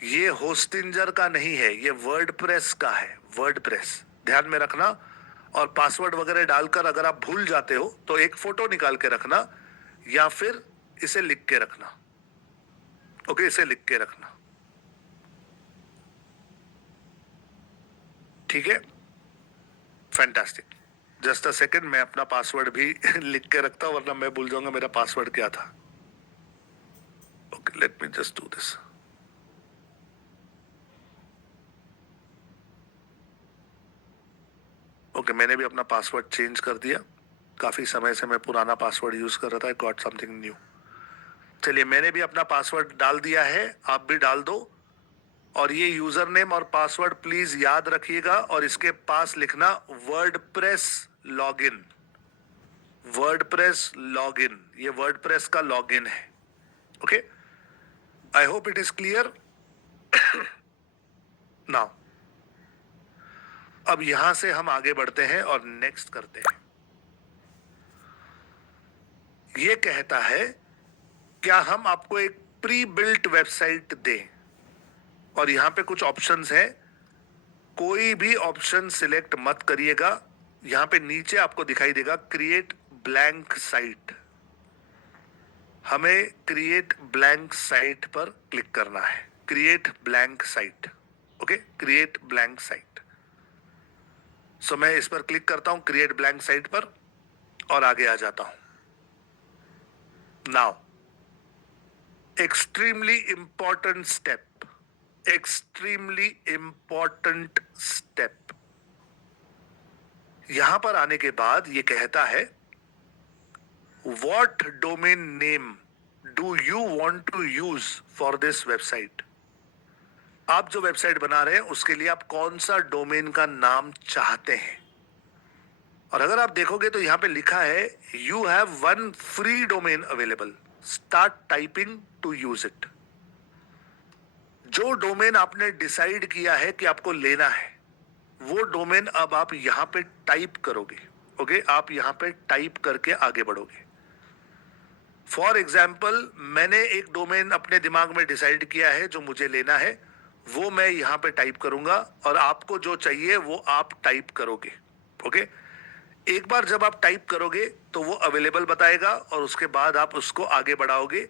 ये होस्टिंजर का नहीं है, ये वर्डप्रेस का है, वर्डप्रेस, ध्यान में रखना। और पासवर्ड वगैरह डालकर अगर आप भूल जाते हो तो एक फोटो निकाल के रखना या फिर इसे लिख के रखना। ओके, इसे लिख के रखना, ठीक है, फैंटास्टिक। जस्ट अ सेकेंड, मैं अपना पासवर्ड भी लिख के रखता हूं वरना मैं भूल जाऊंगा मेरा पासवर्ड क्या था। Okay, let me just do this. Okay, मैंने भी अपना पासवर्ड चेंज कर दिया, काफी समय से मैं पुराना पासवर्ड यूज कर रहा था। Got something new. चलिए, मैंने भी अपना पासवर्ड डाल दिया है, आप भी डाल दो। और ये यूजर नेम और पासवर्ड प्लीज याद रखिएगा और इसके पास लिखना वर्डप्रेस लॉगिन, वर्डप्रेस लॉगिन, ये वर्डप्रेस का लॉगिन है। Okay, I hope it is clear now. अब यहां से हम आगे बढ़ते हैं और नेक्स्ट करते हैं। ये कहता है क्या हम आपको एक प्री बिल्ट वेबसाइट दें, और यहां पे कुछ ऑप्शंस हैं, कोई भी ऑप्शन सिलेक्ट मत करिएगा। यहां पे नीचे आपको दिखाई देगा क्रिएट ब्लैंक साइट, हमें क्रिएट ब्लैंक साइट पर क्लिक करना है। Create blank site, okay, create blank site. So मैं इस पर क्लिक करता हूं, क्रिएट ब्लैंक साइट पर, और आगे आ जाता हूं। Now extremely important step, extremely important step. यहां पर आने के बाद ये कहता है what domain name do you want to use for this website. आप जो वेबसाइट बना रहे हैं उसके लिए आप कौन सा डोमेन का नाम चाहते हैं। और अगर आप देखोगे तो यहां पे लिखा है you have one free domain available, start typing to use it. जो डोमेन आपने डिसाइड किया है कि आपको लेना है वो डोमेन अब आप यहां पे टाइप करोगे। ओके, आप यहां पे टाइप करके आगे बढ़ोगे। फॉर एग्जाम्पल, मैंने एक डोमेन अपने दिमाग में डिसाइड किया है जो मुझे लेना है, वो मैं यहां पे टाइप करूंगा और आपको जो चाहिए वो आप टाइप करोगे। ओके, एक बार जब आप टाइप करोगे तो वो अवेलेबल बताएगा और उसके बाद आप उसको आगे बढ़ाओगे।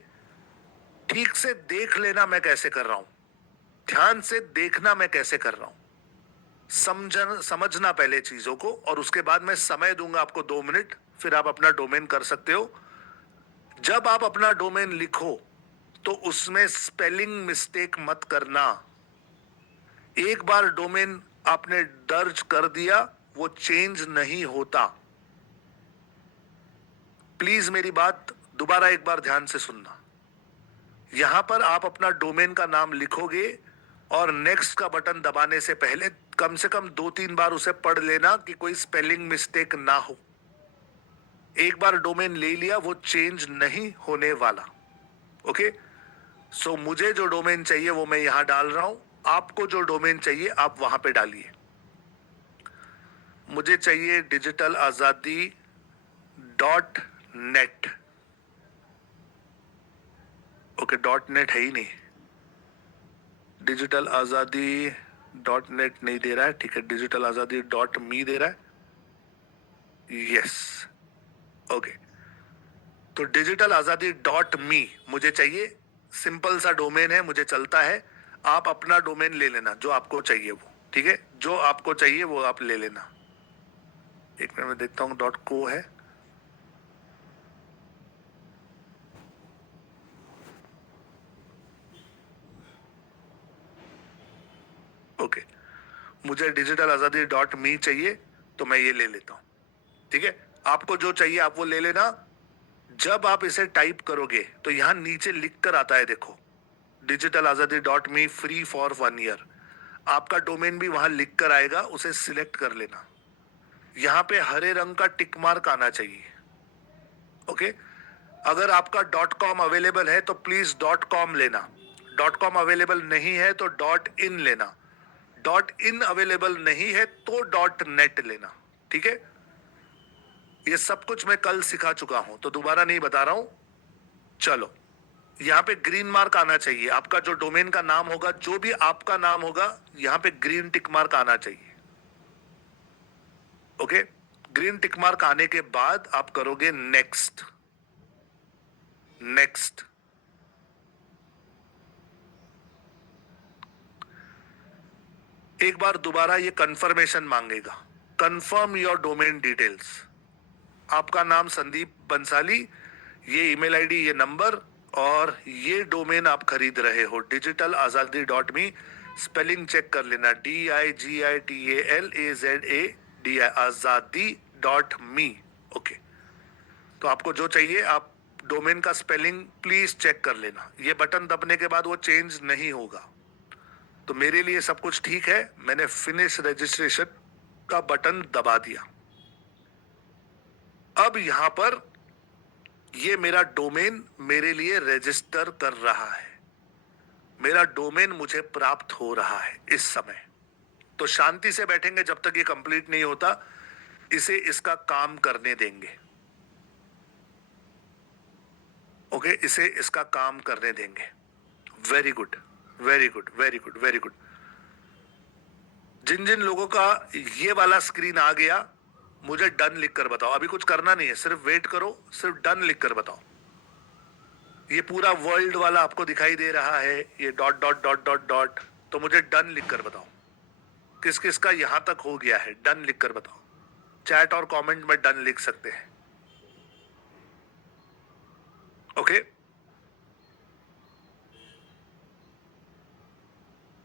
ठीक से देख लेना मैं कैसे कर रहा हूं, ध्यान से देखना मैं कैसे कर रहा हूं, समझना पहले चीजों को, और उसके बाद मैं समय दूंगा आपको 2 मिनट, फिर आप अपना डोमेन कर सकते हो। जब आप अपना डोमेन लिखो तो उसमें स्पेलिंग मिस्टेक मत करना। एक बार डोमेन आपने दर्ज कर दिया, वो चेंज नहीं होता। प्लीज मेरी बात दोबारा एक बार ध्यान से सुनना। यहां पर आप अपना डोमेन का नाम लिखोगे और नेक्स्ट का बटन दबाने से पहले कम से कम 2-3 बार उसे पढ़ लेना कि कोई स्पेलिंग मिस्टेक ना हो। एक बार डोमेन ले लिया, वो चेंज नहीं होने वाला। ओके, सो मुझे जो डोमेन चाहिए वो मैं यहां डाल रहा हूं, आपको जो डोमेन चाहिए आप वहां पे डालिए। मुझे चाहिए डिजिटल आजादी .net। ओके, .net है ही नहीं, डिजिटल आजादी .net नहीं दे रहा है। ठीक है, डिजिटल आजादी .me दे रहा है। यस, ओके, तो डिजिटल आजादी .me मुझे चाहिए। सिंपल सा डोमेन है, मुझे चलता है। आप अपना डोमेन ले लेना जो आपको चाहिए वो। ठीक है, जो आपको चाहिए वो आप ले लेना। एक मिनट में देखता हूँ .co है। ओके, मुझे डिजिटल आजादी .me चाहिए तो मैं ये ले लेता हूं। ठीक है, आपको जो चाहिए आप वो ले लेना। जब आप इसे टाइप करोगे तो यहां नीचे लिख कर आता है, देखो, डिजिटल आजादी .me फ्री फॉर 1 ईयर। आपका डोमेन भी वहां लिख कर आएगा, उसे सिलेक्ट कर लेना। यहां पे हरे रंग का टिक मार्क आना चाहिए। ओके, अगर आपका .com अवेलेबल है तो प्लीज .com लेना। .com अवेलेबल नहीं है तो .in लेना। .in अवेलेबल नहीं है तो .net लेना। ठीक है, ये सब कुछ मैं कल सिखा चुका हूं तो दोबारा नहीं बता रहा हूं। चलो, यहां पे ग्रीन मार्क आना चाहिए। आपका जो डोमेन का नाम होगा, जो भी आपका नाम होगा, यहां पे ग्रीन टिक मार्क आना चाहिए। ओके, ग्रीन टिक मार्क आने के बाद आप करोगे नेक्स्ट। नेक्स्ट, एक बार दोबारा ये कंफर्मेशन मांगेगा, कंफर्म योर डोमेन डिटेल्स। आपका नाम संदीप बंसाली, ये ईमेल आईडी, ये नंबर, और ये डोमेन आप खरीद रहे हो डिजिटल आजादी .me। स्पेलिंग चेक कर लेना, DIGITALAZADI आजादी .me। ओके, तो आपको जो चाहिए आप डोमेन का स्पेलिंग प्लीज चेक कर लेना। ये बटन दबने के बाद वो चेंज नहीं होगा। तो मेरे लिए सब कुछ ठीक है, मैंने फिनिश रजिस्ट्रेशन का बटन दबा दिया। अब यहां पर ये मेरा डोमेन मेरे लिए रजिस्टर कर रहा है। मेरा डोमेन मुझे प्राप्त हो रहा है इस समय। तो शांति से बैठेंगे जब तक ये कंप्लीट नहीं होता, इसे इसका काम करने देंगे। ओके, इसे इसका काम करने देंगे। Very good, very good, very good, very good. जिन जिन लोगों का ये वाला स्क्रीन आ गया, मुझे डन लिख कर बताओ। अभी कुछ करना नहीं है, सिर्फ वेट करो, सिर्फ डन लिख कर बताओ। ये पूरा वर्ल्ड वाला आपको दिखाई दे रहा है, ये dot dot dot dot dot, तो मुझे डन लिख कर बताओ किस किस का यहां तक हो गया है। डन लिख कर बताओ। चैट और कमेंट में डन लिख सकते हैं। Okay,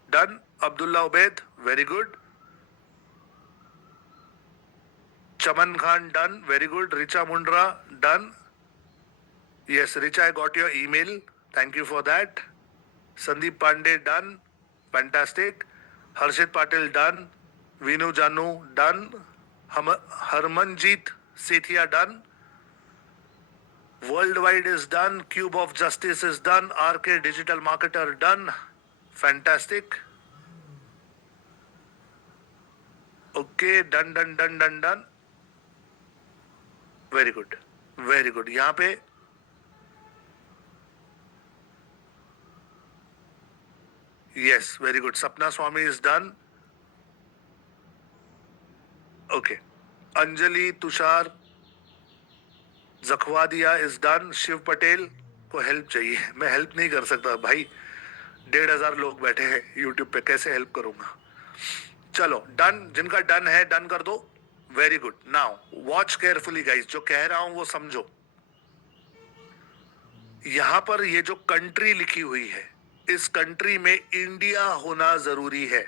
done. Abdullah Ubaid, very good. Chaman Khan, done, very good. Richa Mundra, done. Yes, Richa, I got your email. Thank you for that. Sandeep Pandey, done. Fantastic. Harshit Patil, done. Vinu Janu, done. Harmanjeet Sethia, done. Worldwide is done. Cube of Justice is done. RK Digital Marketer, done. Fantastic. Okay, done done done done done, very good very good. यहां पे yes, very good. Sapna Swami is done. Okay, Anjali Tushar Jakhwadia is done. Shiv Patel को help चाहिए, मैं help नहीं कर सकता भाई, 1,500 लोग बैठे हैं यूट्यूब पे, कैसे हेल्प करूंगा। चलो डन, जिनका डन है डन कर दो। Very good. Now watch carefully guys, जो कह रहा हूं वो समझो। यहां पर ये जो कंट्री लिखी हुई है, इस कंट्री में इंडिया होना जरूरी है।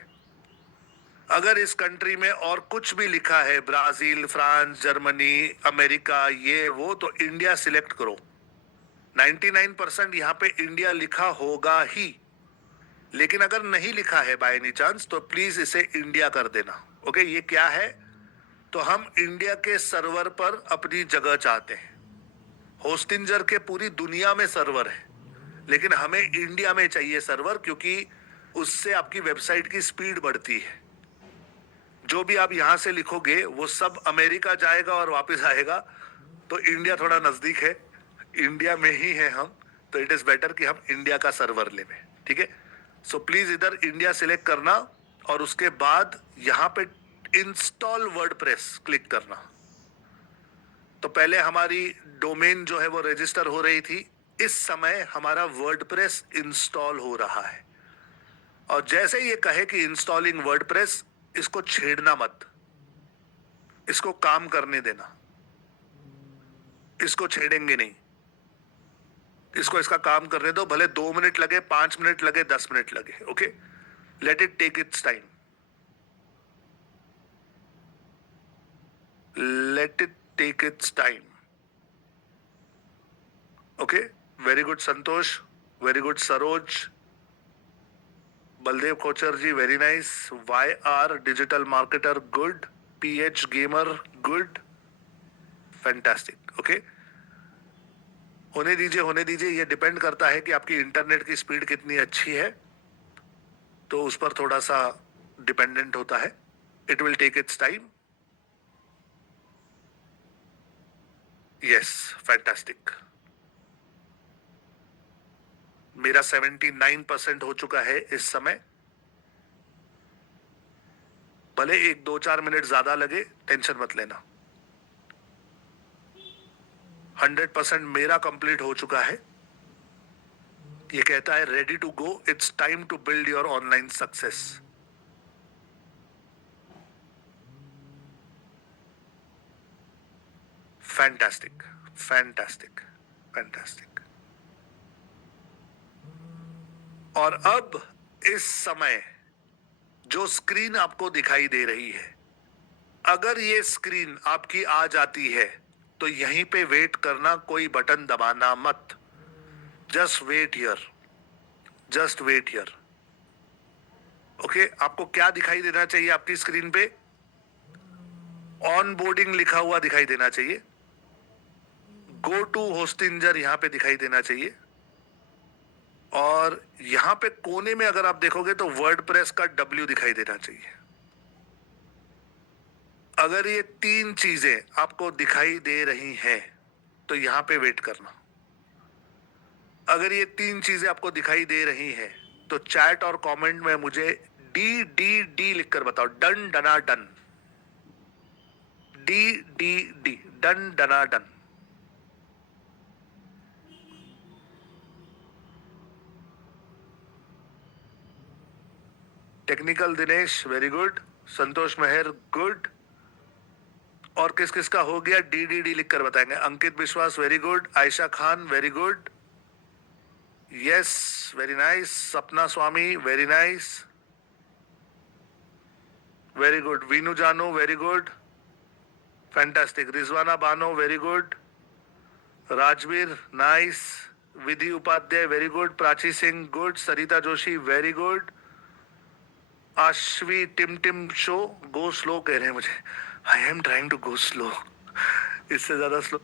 अगर इस कंट्री में और कुछ भी लिखा है, ब्राजील, फ्रांस, जर्मनी, अमेरिका, ये वो, तो इंडिया सिलेक्ट करो। 99% यहां पे इंडिया लिखा होगा ही। लेकिन अगर नहीं लिखा है बाय एनी चांस, तो प्लीज इसे इंडिया कर देना। ओके, ये क्या है? तो हम इंडिया के सर्वर पर अपनी जगह चाहते हैं। होस्टिंजर के पूरी दुनिया में सर्वर है, लेकिन हमें इंडिया में चाहिए सर्वर, क्योंकि उससे आपकी वेबसाइट की स्पीड बढ़ती है। जो भी आप यहां से लिखोगे वो सब अमेरिका जाएगा और वापस आएगा, तो इंडिया थोड़ा नजदीक है, इंडिया में ही है हम, तो इट इज बेटर कि हम इंडिया का सर्वर ले लें। ठीक है, सो प्लीज इधर इंडिया सिलेक्ट करना, और उसके बाद यहां पे इंस्टॉल वर्डप्रेस क्लिक करना। तो पहले हमारी डोमेन जो है वो रजिस्टर हो रही थी, इस समय हमारा वर्डप्रेस इंस्टॉल हो रहा है। और जैसे ये कहे कि इंस्टॉलिंग वर्डप्रेस, इसको छेड़ना मत, इसको काम करने देना, इसको छेड़ेंगे नहीं, इसको इसका काम करने दो, भले 2 मिनट लगे, 5 मिनट लगे, 10 मिनट लगे। Okay, let it take its time, let it take its time. Okay, very good Santosh, very good Saroj, Baldev Kochar ji, very nice. Y R digital marketer, good. PH gamer, good, fantastic. Okay, होने दीजिए होने दीजिए, ये depend करता है कि आपकी इंटरनेट की स्पीड कितनी अच्छी है, तो उस पर थोड़ा सा डिपेंडेंट होता है। It will take its time. Yes, fantastic. मेरा 79% हो चुका है इस समय। भले 1-2-4 मिनट ज्यादा लगे, टेंशन मत लेना। 100% मेरा कंप्लीट हो चुका है। ये कहता है ready to go, it's time to build your online success. Fantastic fantastic fantastic. और अब इस समय जो स्क्रीन आपको दिखाई दे रही है, अगर ये स्क्रीन आपकी आ जाती है, तो यहीं पे वेट करना, कोई बटन दबाना मत। Just wait here, just wait here. Okay, आपको क्या दिखाई देना चाहिए आपकी स्क्रीन पे? ऑन बोर्डिंग लिखा हुआ दिखाई देना चाहिए। गो टू होस्टिंजर यहां पे दिखाई देना चाहिए। और यहां पे कोने में अगर आप देखोगे तो वर्डप्रेस का W दिखाई देना चाहिए। अगर ये 3 चीजें आपको दिखाई दे रही हैं, तो यहां पे वेट करना। अगर ये 3 चीजें आपको दिखाई दे रही हैं, तो चैट और कमेंट में मुझे डी डी डी लिखकर बताओ। डन डना done, D D D, done डना done. Technical Dinesh, very good. Santosh Mehar, good. और किस किस का हो गया डी डी डी लिखकर बताएंगे। Ankit Vishwas, very good. Ayesha Khan, very good. Yes, very nice. Sapna Swami, very nice, very good. Veenu Janu, very good, fantastic. Rizwana Bano, very good. Rajveer, nice. Vidhi Upadhyay, very good. Prachi Singh, good. Sarita Joshi, very good. Ashvi टिम टिम शो, गो स्लो कह रहे हैं मुझे। I am trying to go slow, इससे ज्यादा स्लो